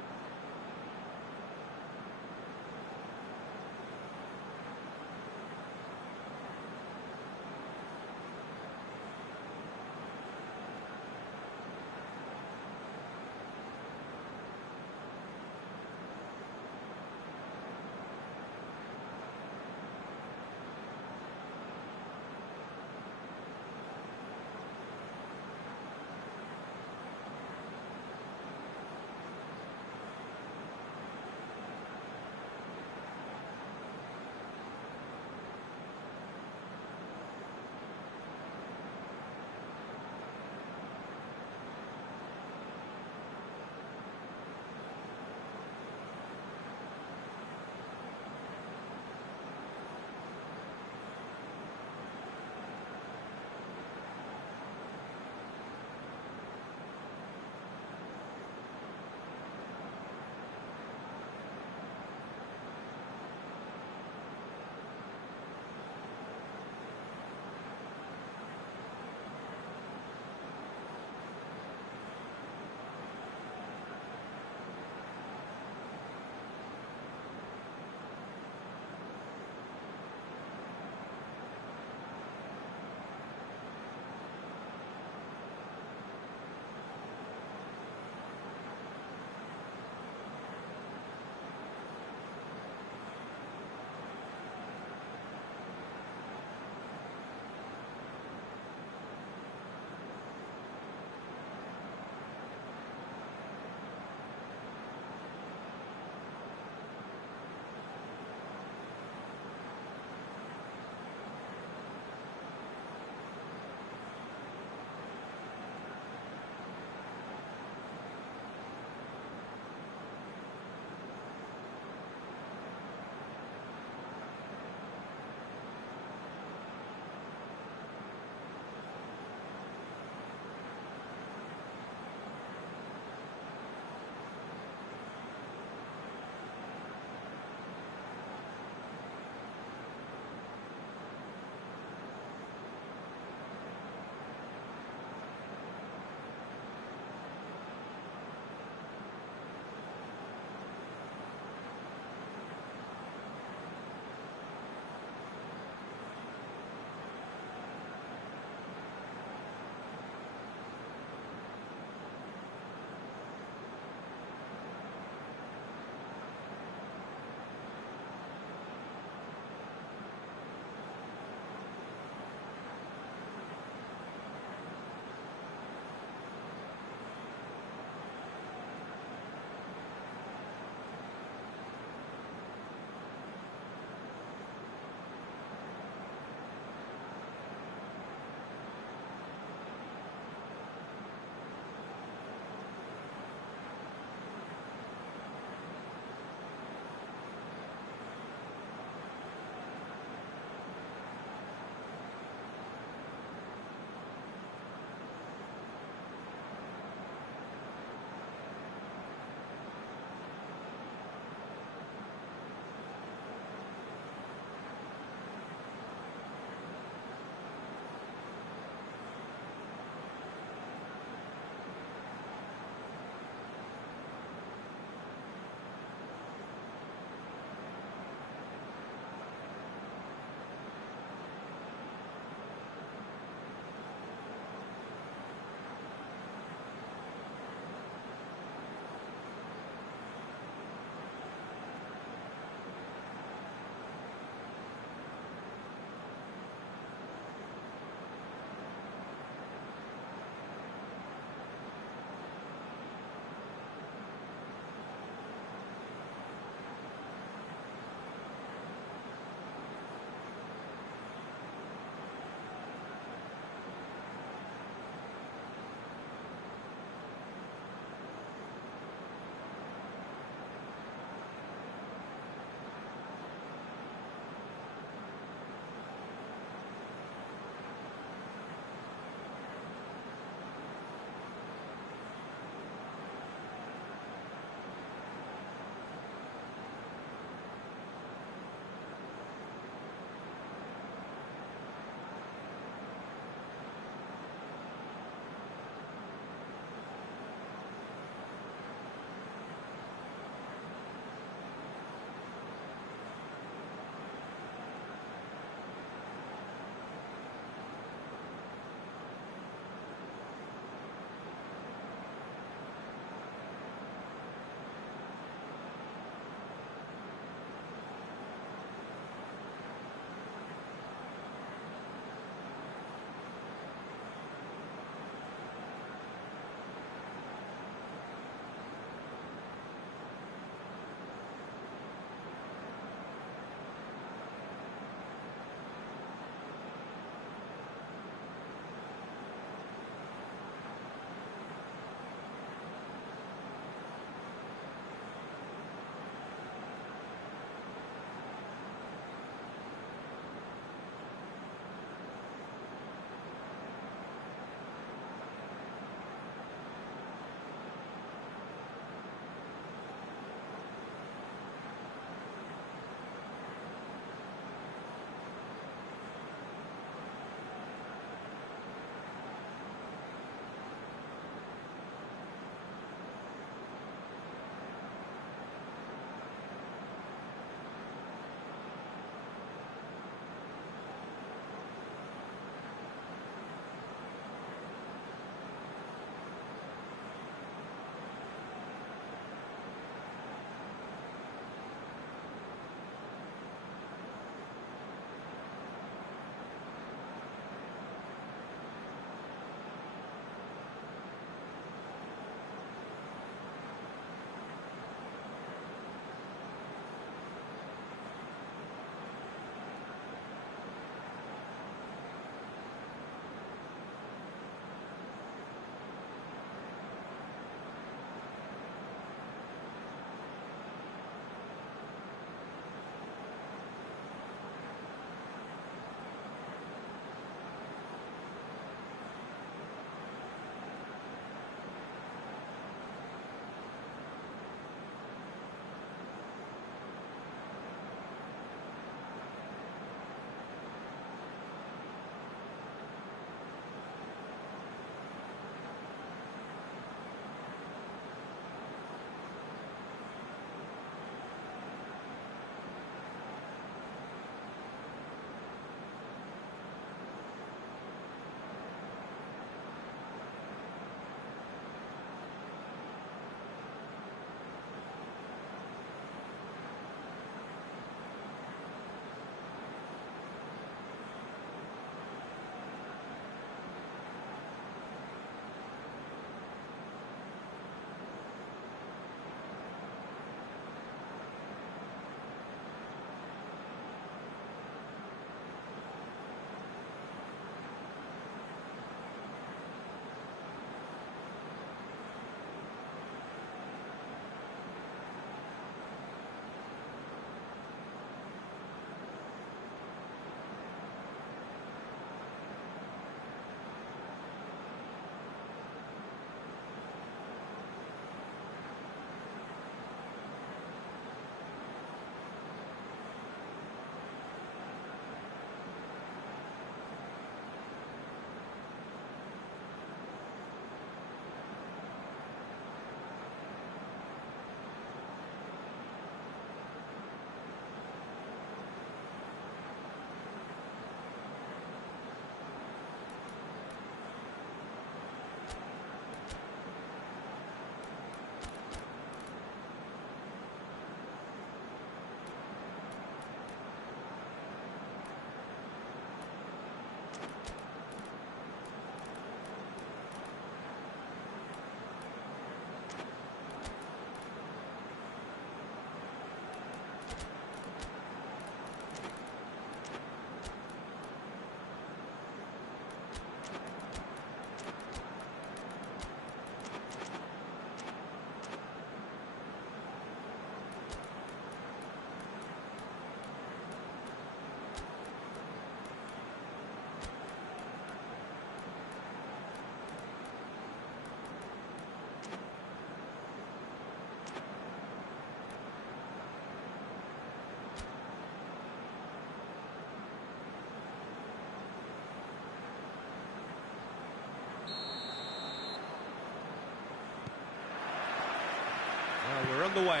the way.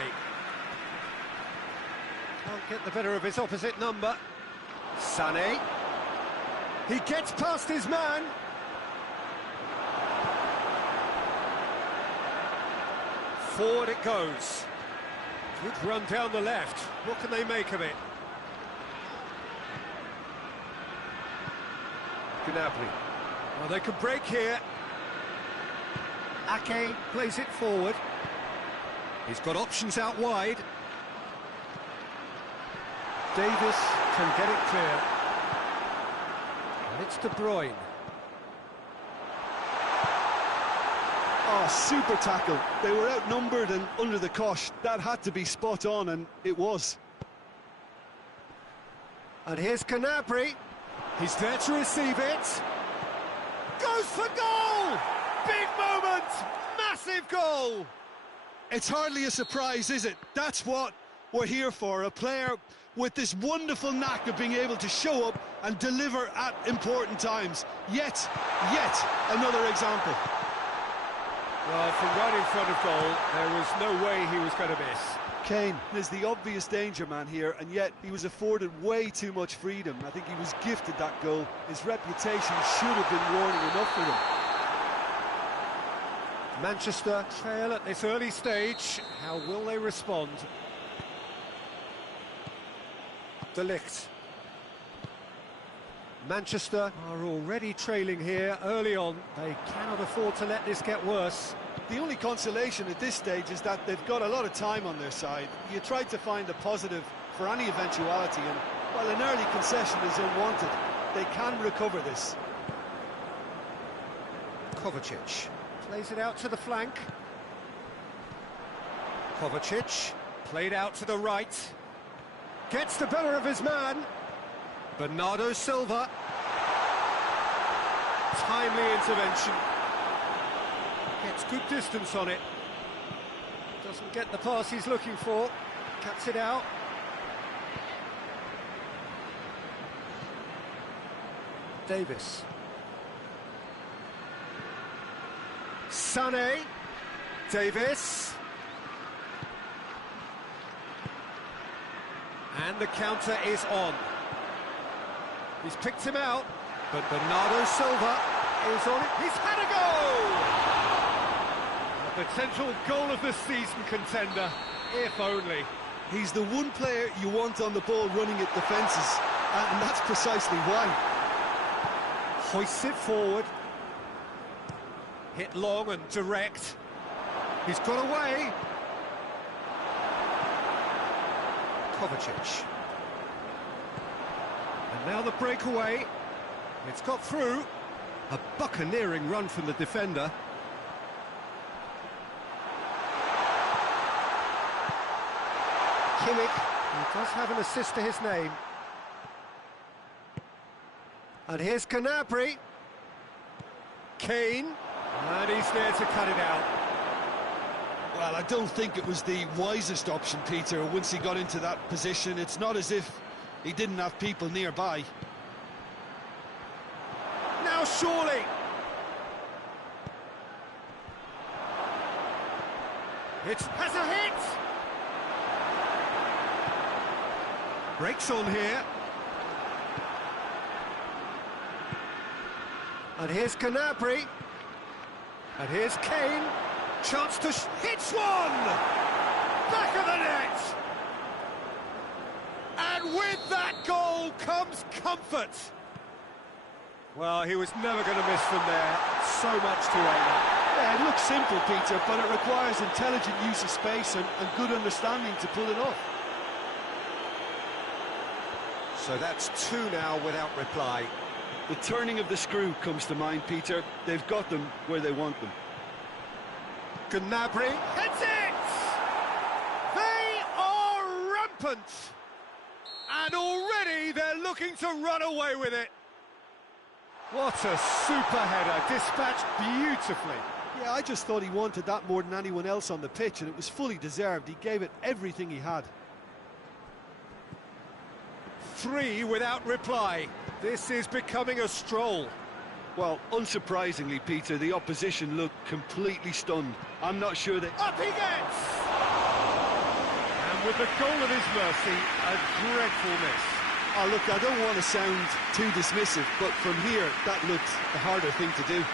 Can't get the better of his opposite number. Sané. He gets past his man. Forward it goes. Good run down the left. What can they make of it? Gnabry. Well, they could break here. Ake plays it forward. He's got options out wide. Davis can get it clear. And it's De Bruyne. Oh, super tackle. They were outnumbered and under the cosh. That had to be spot on, and it was. And here's Gnabry. He's there to receive it. Goes for goal! Big moment! Massive goal! It's hardly a surprise, is it? That's what we're here for. A player with this wonderful knack of being able to show up and deliver at important times. Yet another example. Well, from right in front of goal, there was no way he was going to miss. Kane is the obvious danger man here, and yet he was afforded way too much freedom. I think he was gifted that goal. His reputation should have been warning enough for him. Manchester trail at this early stage. How will they respond? De Ligt. Manchester are already trailing here early on. They cannot afford to let this get worse. The only consolation at this stage is that they've got a lot of time on their side. You try to find a positive for any eventuality, and while an early concession is unwanted, they can recover this. Kovacic plays it out to the flank. Kovacic played out to the right. Gets the better of his man. Bernardo Silva. Timely intervention. Gets good distance on it. Doesn't get the pass he's looking for. Cuts it out. Davis. Sané. Davis. And the counter is on. He's picked him out, but Bernardo Silva is on it. He's had a goal! A potential goal of the season contender, if only. He's the one player you want on the ball running at defences, and that's precisely why. Hoists it forward. Hit long and direct. He's got away. Kovacic. And now the breakaway. It's got through. A buccaneering run from the defender. Kimmich, he does have an assist to his name. And here's Gnabry. Kane. And he's there to cut it out. Well, I don't think it was the wisest option, Peter, once he got into that position. It's not as if he didn't have people nearby. Now surely. It has a hit. Breaks on here. And here's Gnabry. And here's Kane. Chance to hits one! Back of the net! And with that goal comes comfort. Well, he was never going to miss from there. So much to aim at. Yeah, it looks simple, Peter, but it requires intelligent use of space and good understanding to pull it off. So that's two now without reply. The turning of the screw comes to mind, Peter. They've got them where they want them. Gnabry heads it! They are rampant! And already they're looking to run away with it. What a super header, dispatched beautifully. Yeah, I just thought he wanted that more than anyone else on the pitch, and it was fully deserved. He gave it everything he had. Three without reply. This is becoming a stroll. Well, unsurprisingly, Peter, the opposition looked completely stunned. I'm not sure they... Up he gets! with the goal at his mercy, a dreadful miss. Oh, look, I don't want to sound too dismissive, but from here, that looks the harder thing to do.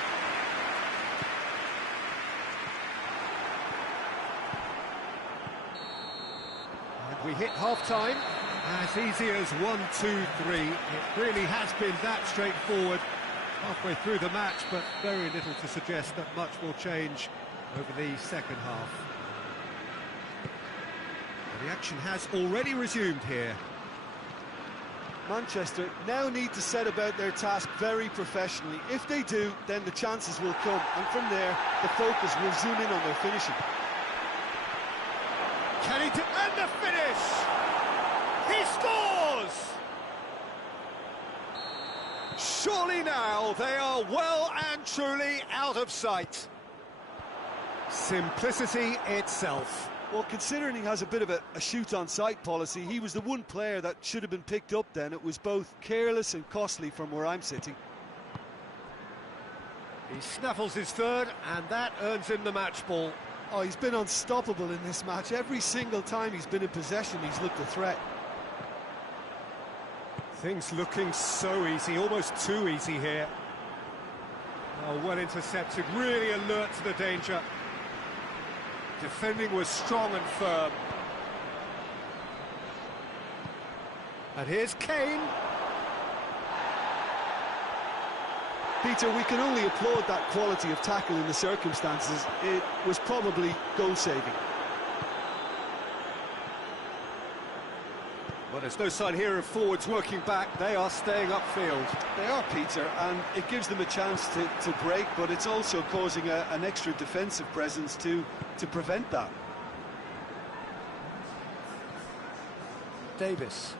And we hit half-time. As easy as 1, 2, 3. It really has been that straightforward halfway through the match, but very little to suggest that much will change over the second half. The action has already resumed here. Manchester now need to set about their task very professionally. If they do, then the chances will come, and from there, the focus will zoom in on their finishing. Can he do... and the finish! He scores! Surely now they are well and truly out of sight. Simplicity itself. Well, considering he has a bit of a shoot-on-sight policy, he was the one player that should have been picked up then. It was both careless and costly from where I'm sitting. He snaffles his third, and that earns him the match ball. Oh, he's been unstoppable in this match. Every single time he's been in possession, he's looked a threat. Things looking so easy, almost too easy here. Oh, well intercepted, really alert to the danger. Defending was strong and firm. And here's Kane. Peter, we can only applaud that quality of tackle in the circumstances. It was probably goal-saving. Well, there's no sign here of forwards working back. They are staying upfield. They are, Peter, and it gives them a chance to break, but it's also causing an extra defensive presence to prevent that. Davis.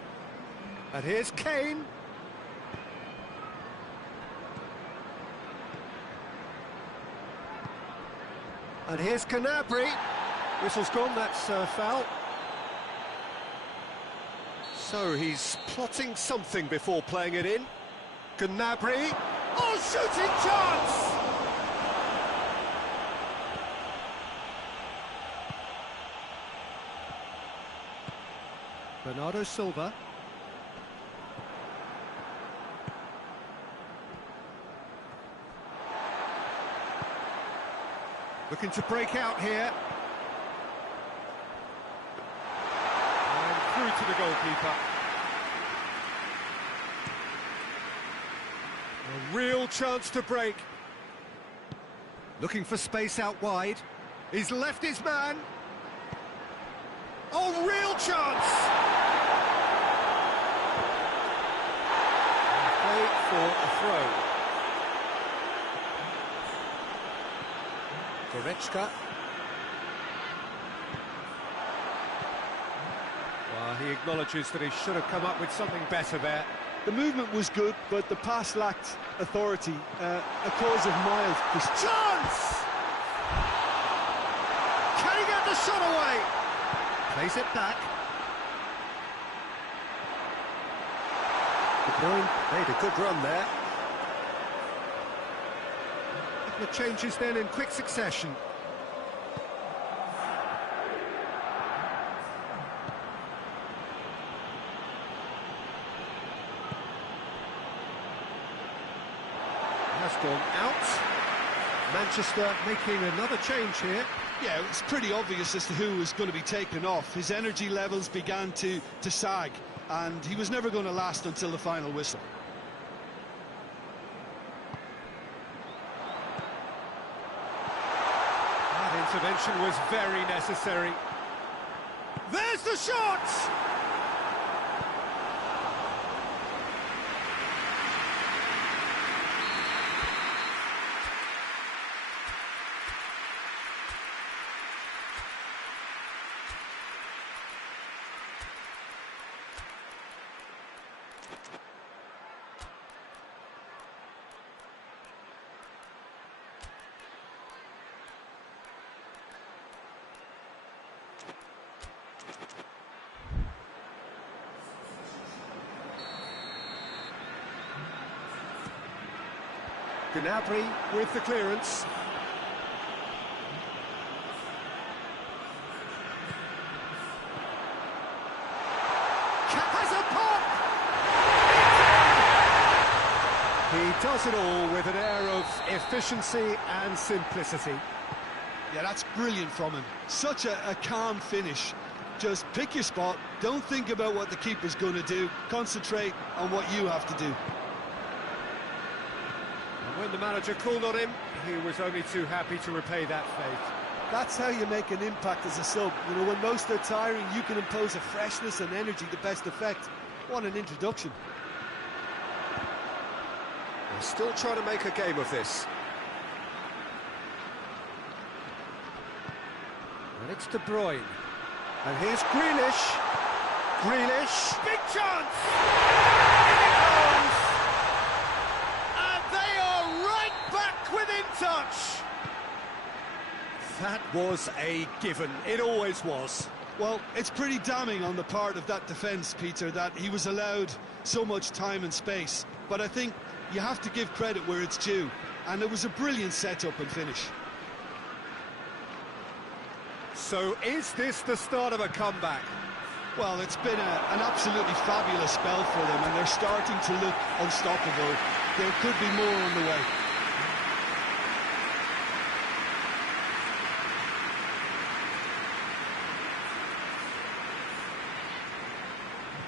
And here's Kane. And here's Gnabry. Whistle's gone, that's foul. So he's plotting something before playing it in. Gnabry. Oh, shooting chance! Bernardo Silva. Looking to break out here. And through to the goalkeeper. A real chance to break. Looking for space out wide. He's left his man. Oh, real chance! Play for a throw. Goretzka. Well, he acknowledges that he should have come up with something better there. The movement was good, but the pass lacked authority. A cause of mild... Chance! Can he get the shot away? Plays it back. De Bruyne made a good run there. The changes then in quick succession. Has gone out. Manchester making another change here. Yeah, it's pretty obvious as to who was going to be taken off. His energy levels began to sag, and he was never going to last until the final whistle. That intervention was very necessary. There's the shot! Gnabry with the clearance. does it all with an air of efficiency and simplicity. Yeah, that's brilliant from him. Such a calm finish. Just pick your spot, don't think about what the keeper's going to do, concentrate on what you have to do. And when the manager called on him, he was only too happy to repay that faith. That's how you make an impact as a sub. You know, when most are tiring, you can impose a freshness and energy to best effect. What an introduction. They're still trying to make a game of this. And it's De Bruyne. And here's Grealish. Grealish. Big chance! In it goes! And they are right back within touch. That was a given. It always was. Well, it's pretty damning on the part of that defence, Peter, that he was allowed so much time and space. But I think you have to give credit where it's due. And it was a brilliant setup and finish. So is this the start of a comeback? Well, it's been an absolutely fabulous spell for them, and they're starting to look unstoppable. There could be more on the way.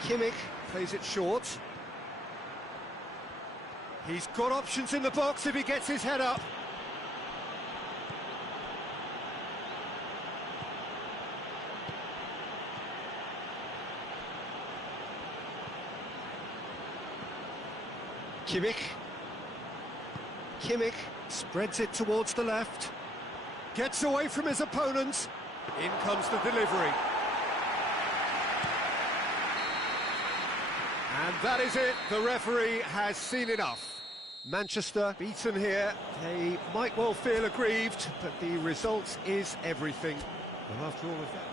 Kimmich plays it short. He's got options in the box if he gets his head up. Kimmich spreads it towards the left, gets away from his opponents, in comes the delivery. And that is it, the referee has seen enough. Manchester beaten here, they might well feel aggrieved, but the result is everything. Well, after all of that.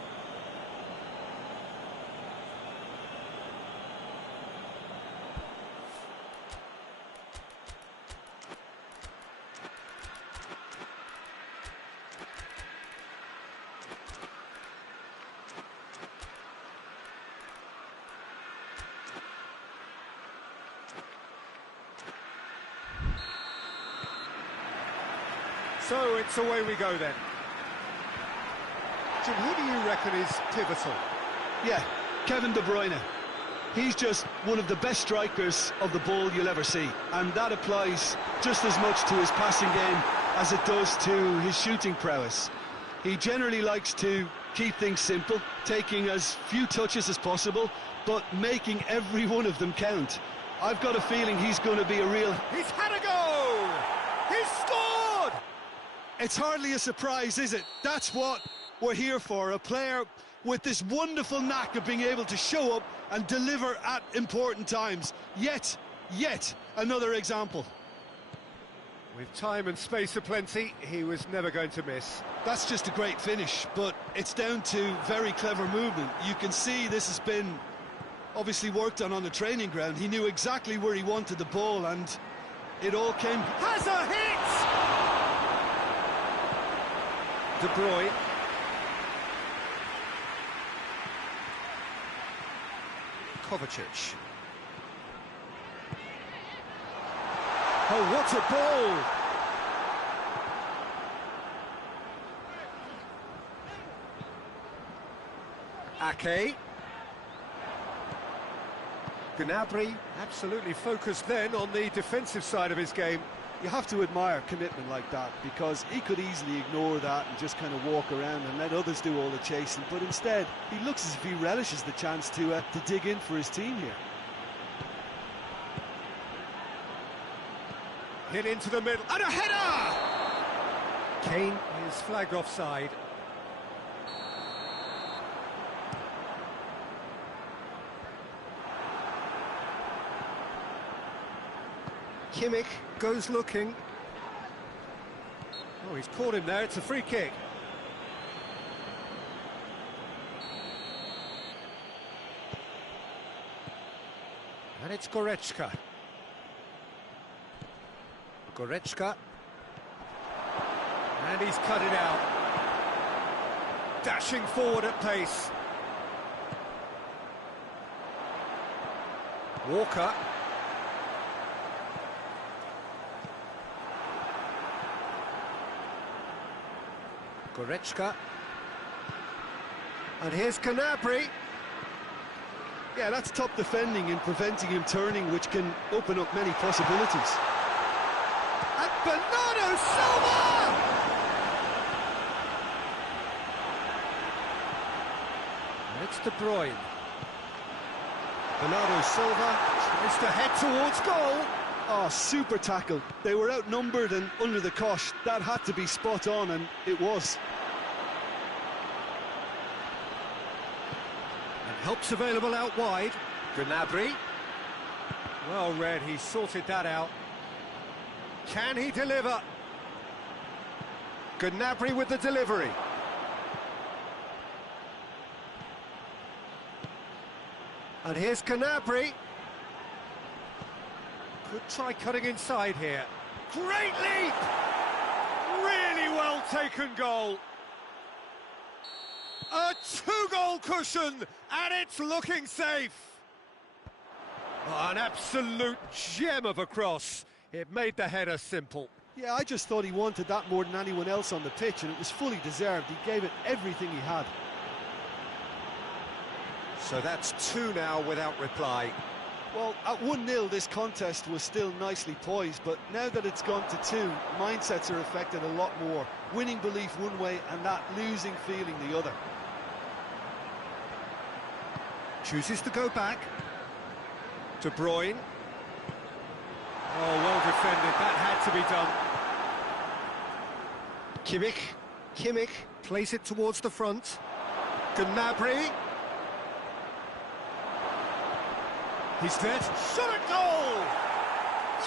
So it's away we go then. Jim, who do you reckon is pivotal? Yeah, Kevin De Bruyne. He's just one of the best strikers of the ball you'll ever see, and that applies just as much to his passing game as it does to his shooting prowess. He generally likes to keep things simple, taking as few touches as possible, but making every one of them count. I've got a feeling he's going to be a real... He's had a go! He's scored! It's hardly a surprise, is it? That's what we're here for, a player with this wonderful knack of being able to show up and deliver at important times. Yet another example. With time and space aplenty, he was never going to miss. That's just a great finish, but it's down to very clever movement. You can see this has been obviously worked on the training ground. He knew exactly where he wanted the ball, and it all came... Has a hit! De Bruyne. Kovacic. Oh, what a ball! Ake. Gnabry absolutely focused then on the defensive side of his game. You have to admire commitment like that, because he could easily ignore that and just kind of walk around and let others do all the chasing, but instead he looks as if he relishes the chance to dig in for his team here. Hit into the middle, and a header! Kane is flagged offside. Kimmich goes looking. Oh, he's caught him there, it's a free kick. And it's Goretzka. Goretzka. And he's cut it out. Dashing forward at pace. Walker. Goretzka. And here's Gnabry. Yeah, that's top defending and preventing him turning, which can open up many possibilities. And Bernardo Silva! And it's De Bruyne. Bernardo Silva tries to head towards goal. Oh, super tackle. They were outnumbered and under the cosh. That had to be spot on, and it was. And help's available out wide. Gnabry. Well read, he sorted that out. Can he deliver? Gnabry with the delivery. And here's Gnabry. Could try cutting inside here. Great leap! Really well taken goal. A two-goal cushion, and it's looking safe. Oh, an absolute gem of a cross. It made the header simple. Yeah, I just thought he wanted that more than anyone else on the pitch, and it was fully deserved. He gave it everything he had. So that's 2 now without reply. Well, at 1-0, this contest was still nicely poised, but now that it's gone to 2, mindsets are affected a lot more. Winning belief one way and that losing feeling the other. Chooses to go back. De Bruyne. Oh, well defended. That had to be done. Kimmich plays it towards the front. Gnabry. He's there. Shot at goal!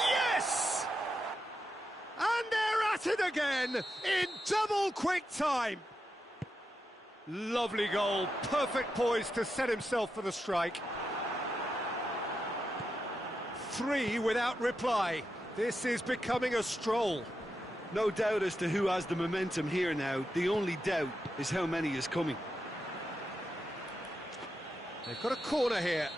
Yes! And they're at it again in double quick time. Lovely goal, perfect poise to set himself for the strike. 3 without reply. This is becoming a stroll. No doubt as to who has the momentum here now. The only doubt is how many is coming. They've got a corner here.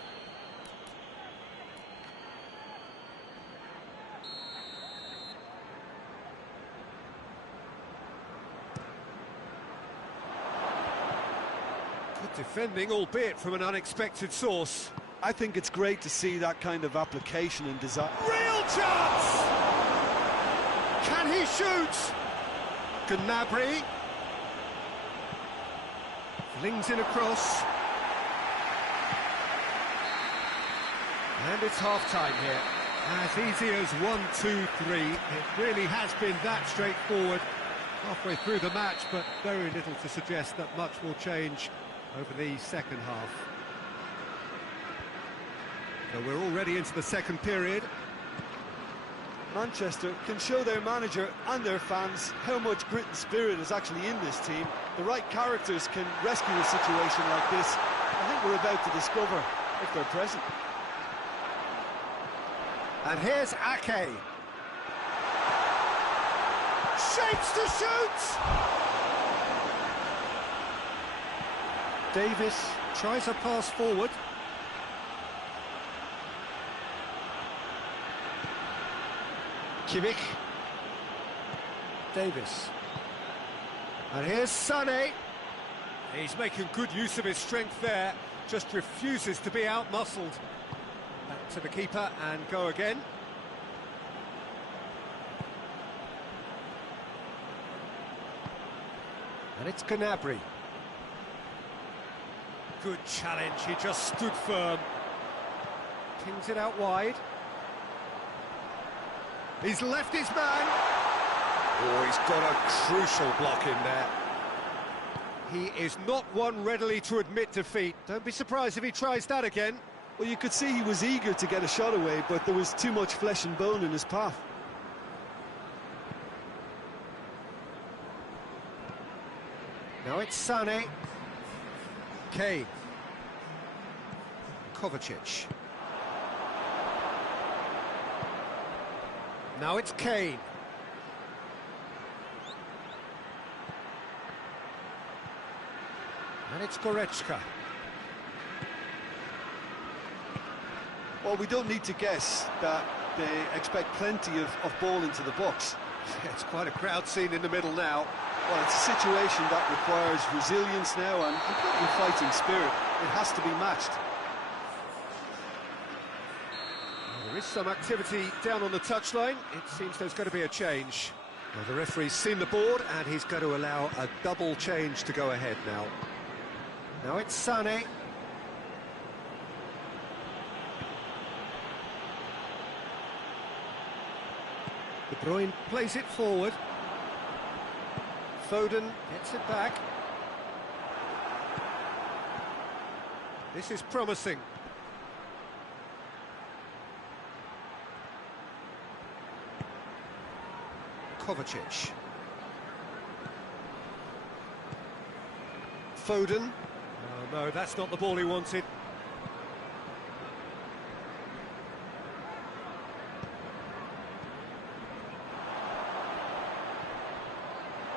Good defending, albeit from an unexpected source. I think it's great to see that kind of application and design. Real chance! Can he shoot? Gnabry. Flings in across. And it's half-time here. As easy as 1, 2, 3. It really has been that straightforward. Halfway through the match, but very little to suggest that much will change over the second half. So we're already into the second period. Manchester can show their manager and their fans how much grit and spirit is actually in this team. The right characters can rescue a situation like this. I think we're about to discover if they're present. And here's Ake. Shapes to shoot! Davis tries a pass forward. Kimmich. Davis. And here's Sané. He's making good use of his strength there, just refuses to be out-muscled. Back to the keeper and go again. And it's Gnabry. Good challenge, he just stood firm. Pings it out wide. He's left his man. Oh, he's got a crucial block in there. He is not one readily to admit defeat. Don't be surprised if he tries that again. Well, you could see he was eager to get a shot away, but there was too much flesh and bone in his path. Now it's Sané. Kane. Kovacic. Now it's Kane. And it's Goretzka. Well, we don't need to guess that they expect plenty of ball into the box. It's quite a crowd scene in the middle now. Well, it's a situation that requires resilience now and plenty of fighting spirit. It has to be matched. Well, there is some activity down on the touchline. It seems there's going to be a change. Well, the referee's seen the board and he's going to allow a double change to go ahead now. Now it's Sané. De Bruyne plays it forward. Foden gets it back. This is promising. Kovacic. Foden. Oh, no, that's not the ball he wanted.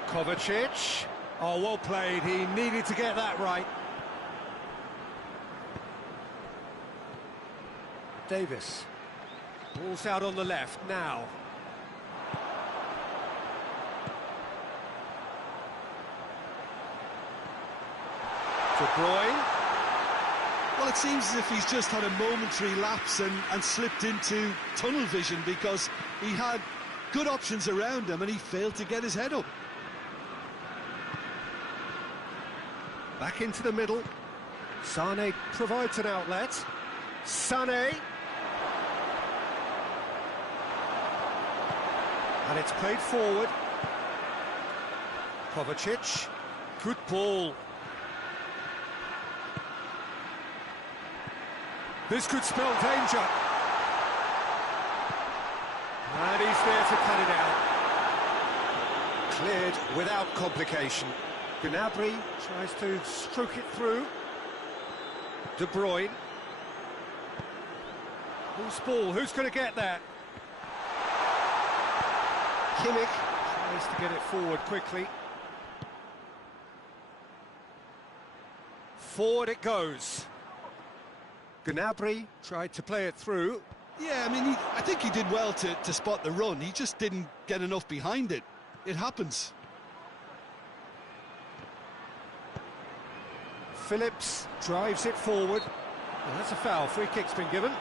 Kovacic. Oh, well played. He needed to get that right. Davis. Ball's out on the left now. De Bruyne. Well, it seems as if he's just had a momentary lapse and slipped into tunnel vision, because he had good options around him and he failed to get his head up. Back into the middle. Sané provides an outlet. Sané. And it's played forward. Kovacic. Good ball. This could spell danger. And he's there to cut it out. Cleared without complication. Gnabry tries to stroke it through. De Bruyne. Who's ball? Who's going to get that? Kimmich tries to get it forward quickly. Forward it goes. Gnabry tried to play it through. Yeah, I mean, I think he did well to spot the run. He just didn't get enough behind it. It happens. Phillips drives it forward. Well, that's a foul. Free kick's been given.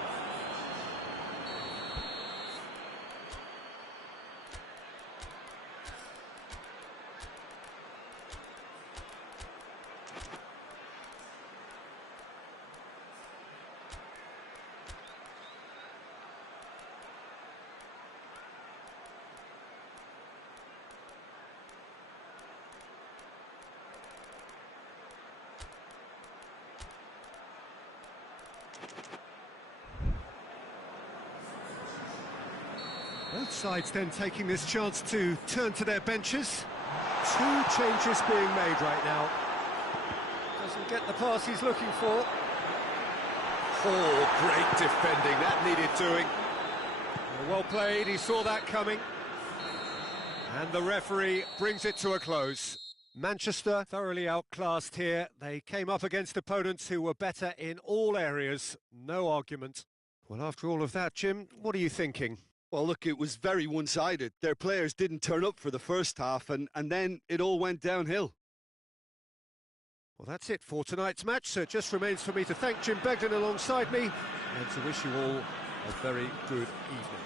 Both sides then taking this chance to turn to their benches. Two changes being made right now. Doesn't get the pass he's looking for. Oh, great defending, that needed doing. Well played, he saw that coming. And the referee brings it to a close. Manchester thoroughly outclassed here. They came up against opponents who were better in all areas. No argument. Well, after all of that, Jim, what are you thinking? Well, look, it was very one-sided. Their players didn't turn up for the first half, and then it all went downhill. Well, that's it for tonight's match, so it just remains for me to thank Jim Begden alongside me and to wish you all a very good evening.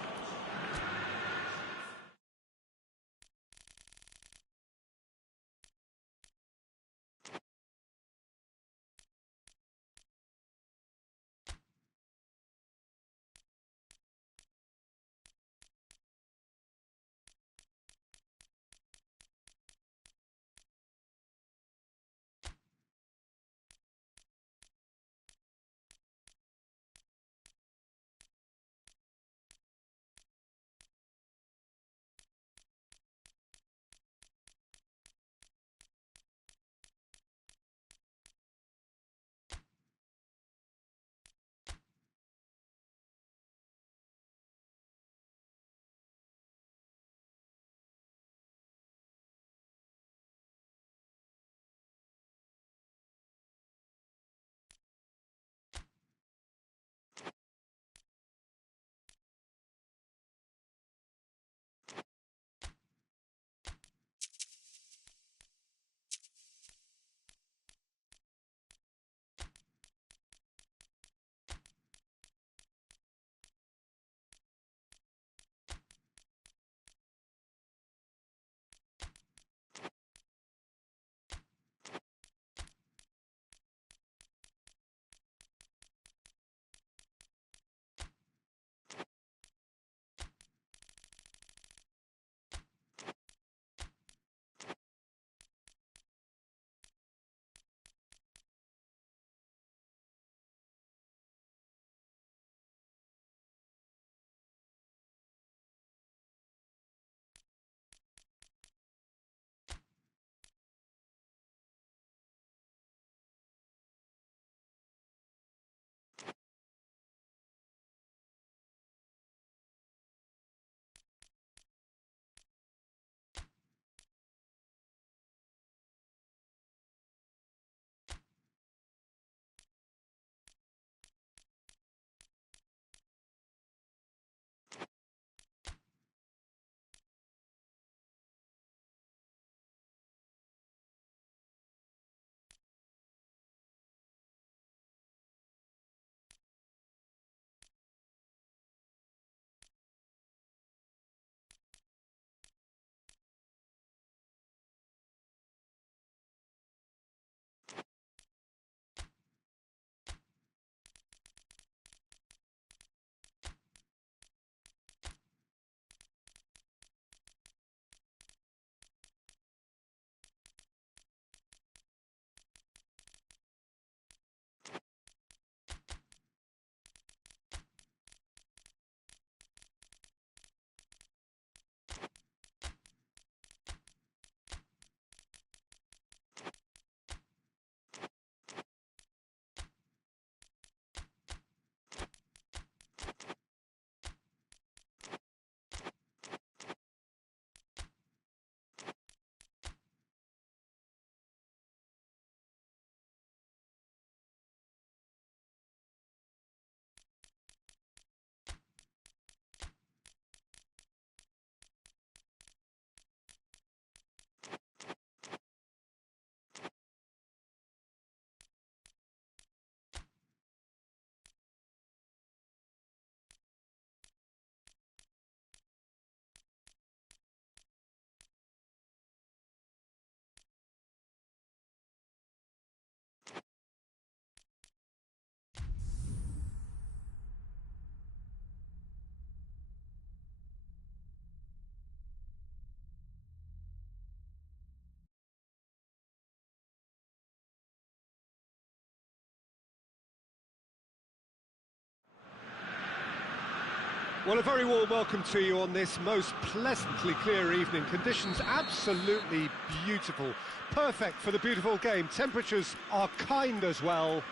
Well, a very warm welcome to you on this most pleasantly clear evening. Conditions absolutely beautiful, perfect for the beautiful game. Temperatures are kind as well,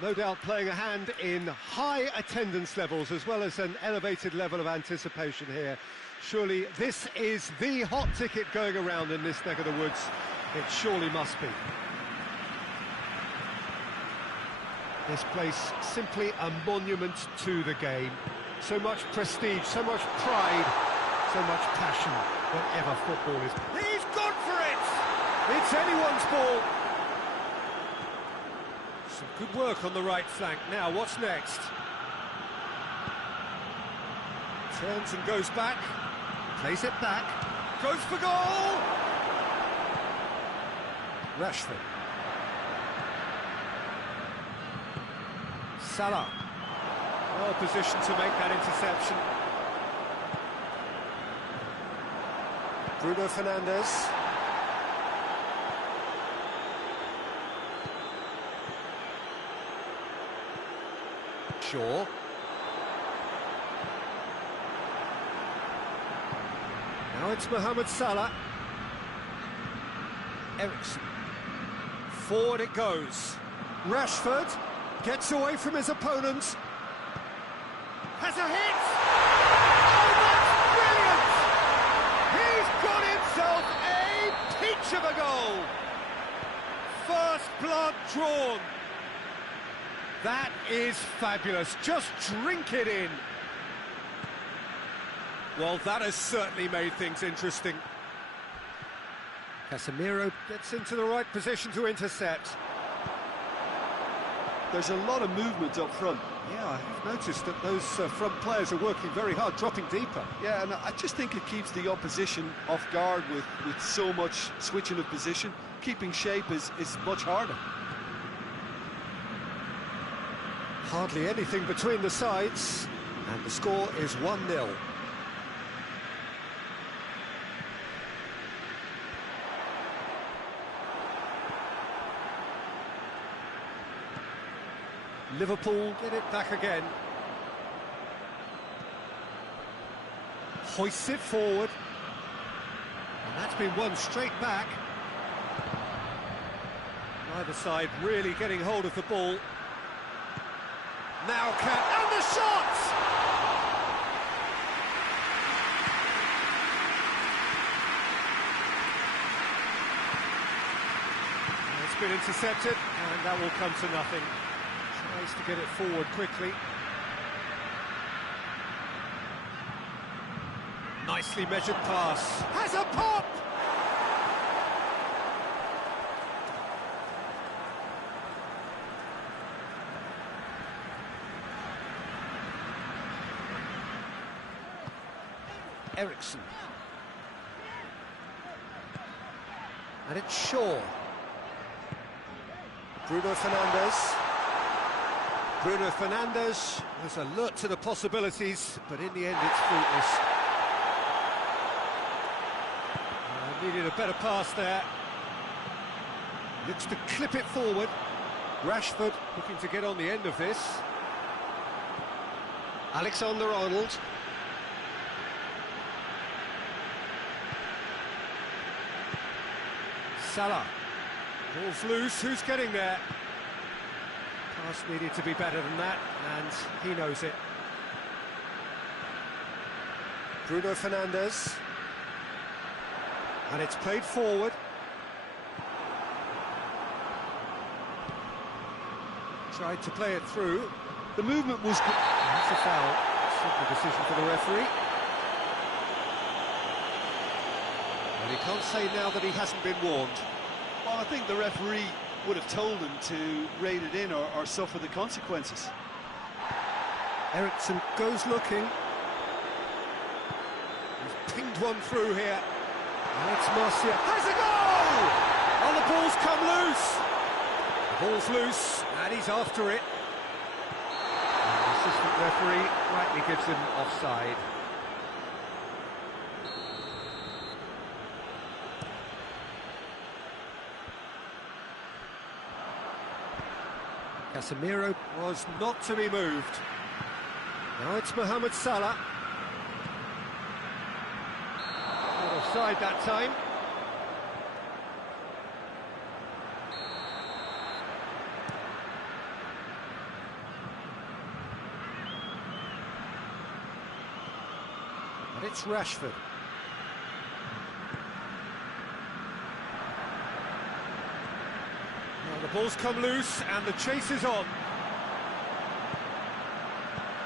no doubt playing a hand in high attendance levels as well as an elevated level of anticipation here. Surely this is the hot ticket going around in this neck of the woods. It surely must be. This place simply a monument to the game. So much prestige, so much pride, so much passion whenever football is. He's gone for it! It's anyone's ball. Some good work on the right flank. Now, what's next? Turns and goes back. Plays it back. Goes for goal! Rashford. Salah. Well positioned to make that interception. Bruno Fernandes. Shaw. Now it's Mohamed Salah. Eriksen. Forward it goes. Rashford gets away from his opponents. Has a hit! Oh, that's brilliant! He's got himself a peach of a goal! First blood drawn. That is fabulous. Just drink it in. Well, that has certainly made things interesting. Casemiro gets into the right position to intercept. There's a lot of movement up front. Yeah, I've noticed that those front players are working very hard, dropping deeper. Yeah, and I just think it keeps the opposition off guard with so much switching of position. Keeping shape is much harder. Hardly anything between the sides, and the score is 1-0. Liverpool get it back again. Hoists it forward. And that's been won straight back. Neither side really getting hold of the ball. Now and the shot! It's been intercepted, and that will come to nothing. Tries to get it forward quickly. Nicely measured pass. Has a pop! Eriksen. And it's Shaw. Bruno Fernandes. Bruno Fernandes was alert to the possibilities, but in the end it's fruitless. Needed a better pass there. Looks to clip it forward. Rashford looking to get on the end of this. Alexander-Arnold. Salah. Ball's loose, who's getting there? Pass needed to be better than that, and he knows it. Bruno Fernandes. And it's played forward. Tried to play it through. The movement was good. That's a foul. Simple decision for the referee. Well, he can't say now that he hasn't been warned. Well, I think the referee would have told him to rein it in or suffer the consequences. Eriksen goes looking. He's pinged one through here. And it's Marcia. Has a goal! Oh, the ball's come loose. The ball's loose, and he's after it. And the assistant referee rightly gives him offside. Casemiro was not to be moved. Now it's Mohamed Salah. offside that time. And it's Rashford. Well, the ball's come loose and the chase is on.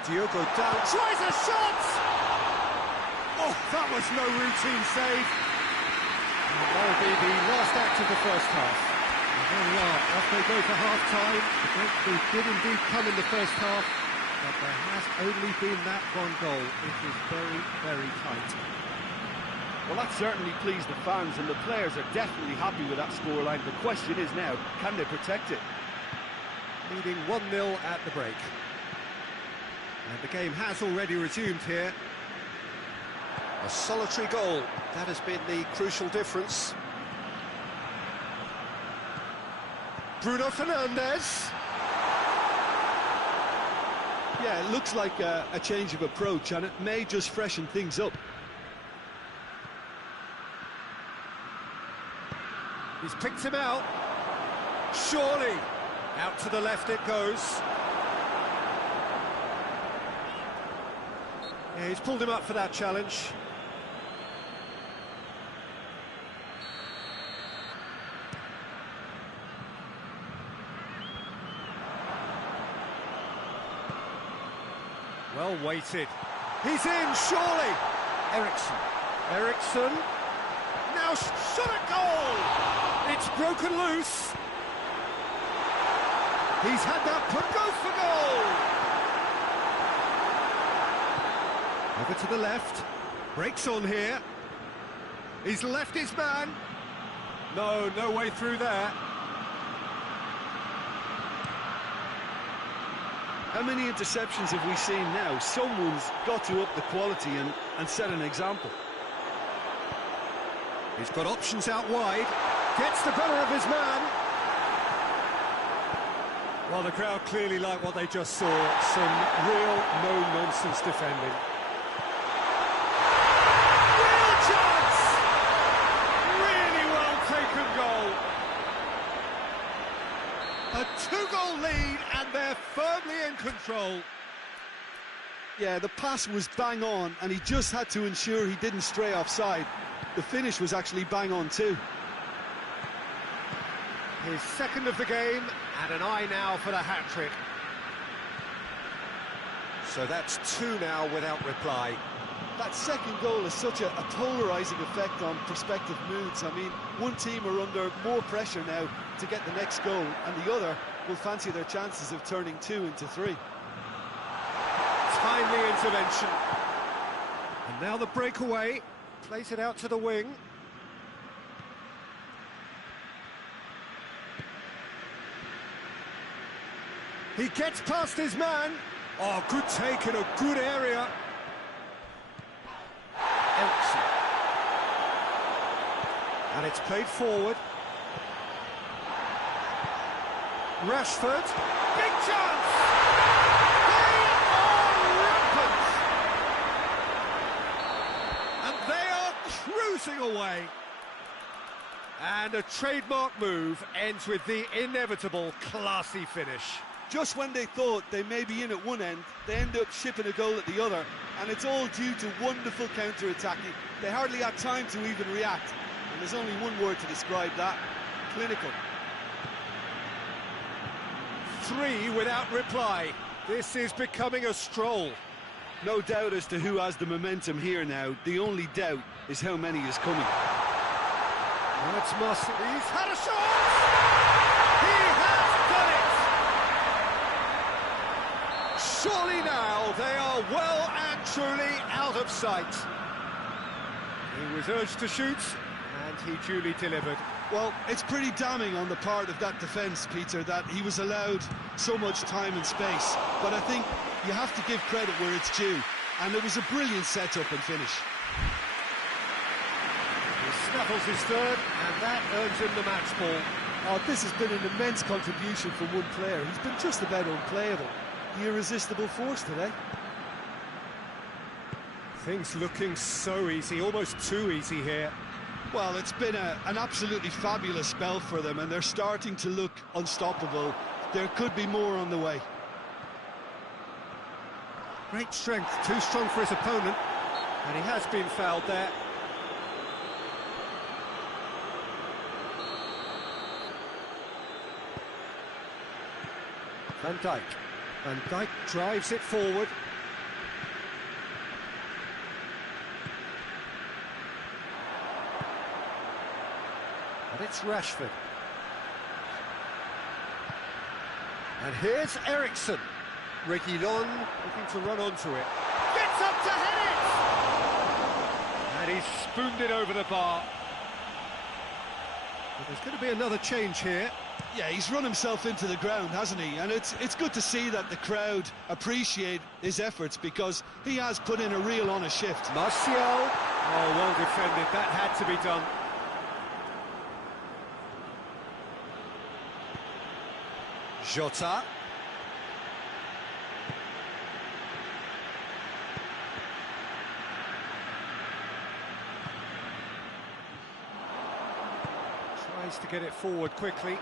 Diogo down, tries a shot! Oh, that was no routine save. And that'll be the last act of the first half. And there we are, off they go for half-time. The breakthrough did indeed come in the first half, but there has only been that one goal. It was very, very tight. Well, that certainly pleased the fans, and the players are definitely happy with that scoreline. The question is now, can they protect it? Leading 1-0 at the break. And the game has already resumed here. A solitary goal, that has been the crucial difference. Bruno Fernandes. Yeah, it looks like a change of approach, and it may just freshen things up. He's picked him out. Surely. Out to the left it goes. Yeah, he's pulled him up for that challenge. Well weighted. He's in, surely. Ericsson. Now shot at goal. It's broken loose. He's had that go for goal. Over to the left. Breaks on here. He's left his man. No way through there. How many interceptions have we seen now? Someone's got to up the quality and set an example. He's got options out wide. Gets the better of his man. Well, the crowd clearly like what they just saw. Some real no-nonsense defending. Real chance! Really well taken goal. A 2-goal lead and they're firmly in control. Yeah, the pass was bang on, and he just had to ensure he didn't stray offside. The finish was actually bang on too. His second of the game, and an eye now for the hat-trick. So that's 2 now without reply. That second goal has such a polarising effect on prospective moods. I mean, one team are under more pressure now to get the next goal, and the other will fancy their chances of turning 2 into 3. Timely intervention. And now the breakaway. Plays it out to the wing. He gets past his man. Oh, good take in a good area. Ericsson. And it's played forward. Rashford. Big chance! They are rampant! And they are cruising away. And a trademark move ends with the inevitable classy finish. Just when they thought they may be in at one end, they end up shipping a goal at the other, and it's all due to wonderful counter-attacking. They hardly had time to even react, and there's only one word to describe that: clinical. 3 without reply. This is becoming a stroll. No doubt as to who has the momentum here now. The only doubt is how many is coming. That's Marcy. He's had a shot! He has done it! Surely now they are well and truly out of sight. He was urged to shoot, and he duly delivered. Well, it's pretty damning on the part of that defence, Peter, that he was allowed so much time and space. But I think you have to give credit where it's due, and it was a brilliant set-up and finish. He snaffles his third, and that earns him the match ball. Oh, this has been an immense contribution from one player. He's been just about unplayable. The irresistible force today. Things looking so easy, almost too easy here. Well, it's been an absolutely fabulous spell for them, and they're starting to look unstoppable. There could be more on the way. Great strength, too strong for his opponent, and he has been fouled there. Van Dijk. Van Dijk drives it forward. And it's Rashford. And here's Eriksen. Reguilon looking to run onto it. Gets up to head it! And he's spooned it over the bar. But there's going to be another change here. Yeah, he's run himself into the ground, hasn't he? And it's good to see that the crowd appreciate his efforts, because he has put in a real honest shift. Martial. Oh, well defended. That had to be done. Jota. Tries to get it forward quickly.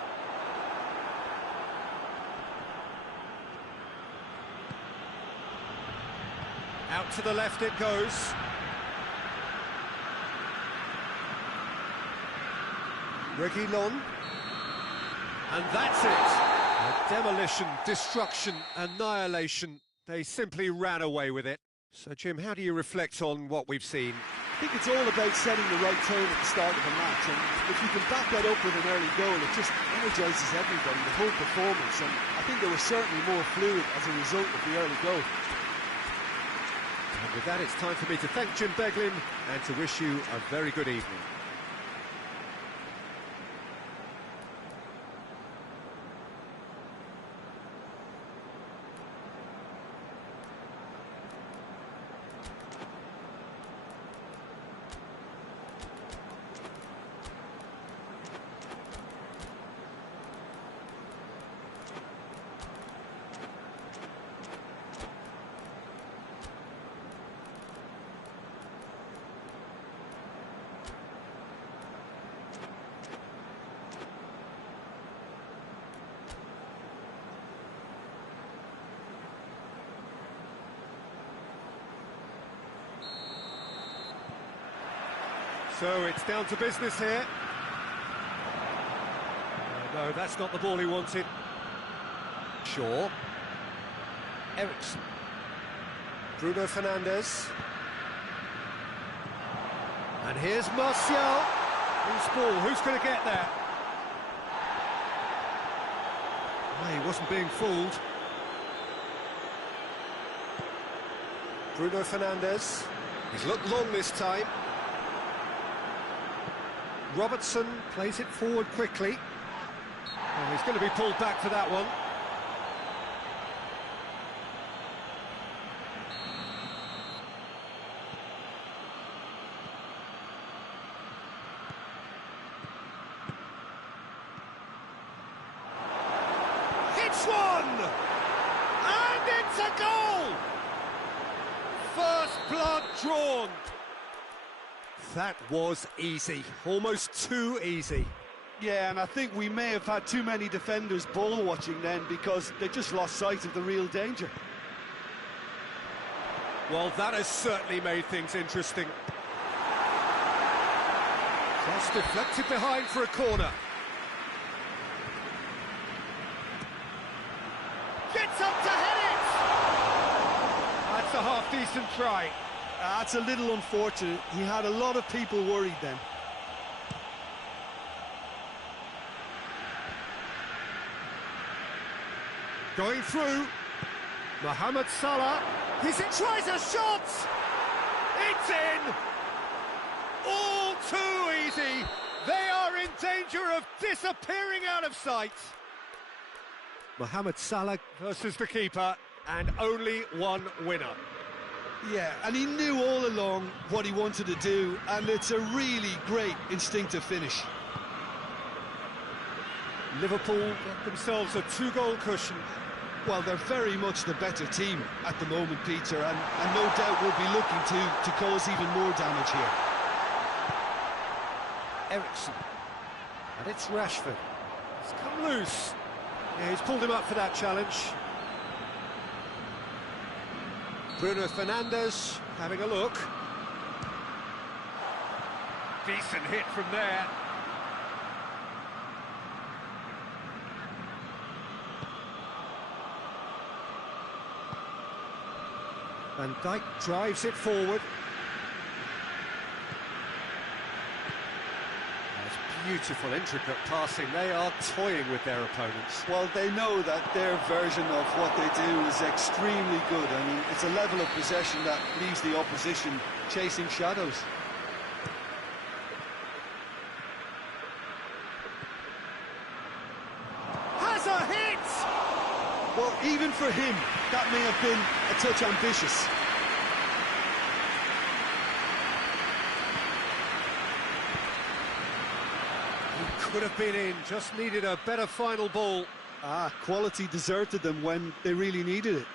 Out to the left it goes. Reguilon. And that's it. Demolition, destruction, annihilation. They simply ran away with it. So, Jim, how do you reflect on what we've seen? I think it's all about setting the right tone at the start of a match, and if you can back that up with an early goal, it just energises everybody, the whole performance, and I think they were certainly more fluid as a result of the early goal. And with that, it's time for me to thank Jim Beglin and to wish you a very good evening. So it's down to business here. No, that's not the ball he wanted. Shaw. Eriksen. Bruno Fernandes. And here's Martial. Who's ball? Who's going to get there? Oh, he wasn't being fooled. Bruno Fernandes. He's looked long this time. Robertson plays it forward quickly. Oh, he's going to be pulled back for that one. It's one! And it's a goal! First blood drawn. That was easy, almost too easy. Yeah, and I think we may have had too many defenders ball watching then, because they just lost sight of the real danger. Well, that has certainly made things interesting. Cross deflected behind for a corner. Gets up to head it! That's a half-decent try. That's a little unfortunate. He had a lot of people worried then. Going through. Mohamed Salah. He's in, tries a shot! It's in! All too easy! They are in danger of disappearing out of sight. Mohamed Salah versus the keeper, and only one winner. Yeah, and he knew all along what he wanted to do, and it's a really great instinctive finish. Liverpool get themselves a 2-goal cushion. Well, they're very much the better team at the moment, Peter, and no doubt will be looking to cause even more damage here. Ericsson. And it's Rashford. It's come loose. Yeah, he's pulled him up for that challenge. Bruno Fernandes having a look. Decent hit from there. Van Dijk drives it forward. That's beautiful, intricate passing. They are toying with their opponents. Well, they know that their version of what they do is extremely good. I mean, it's a level of possession that leaves the opposition chasing shadows. Has a hit! Well, even for him, that may have been a touch ambitious. He could have been in, just needed a better final ball. Quality deserted them when they really needed it.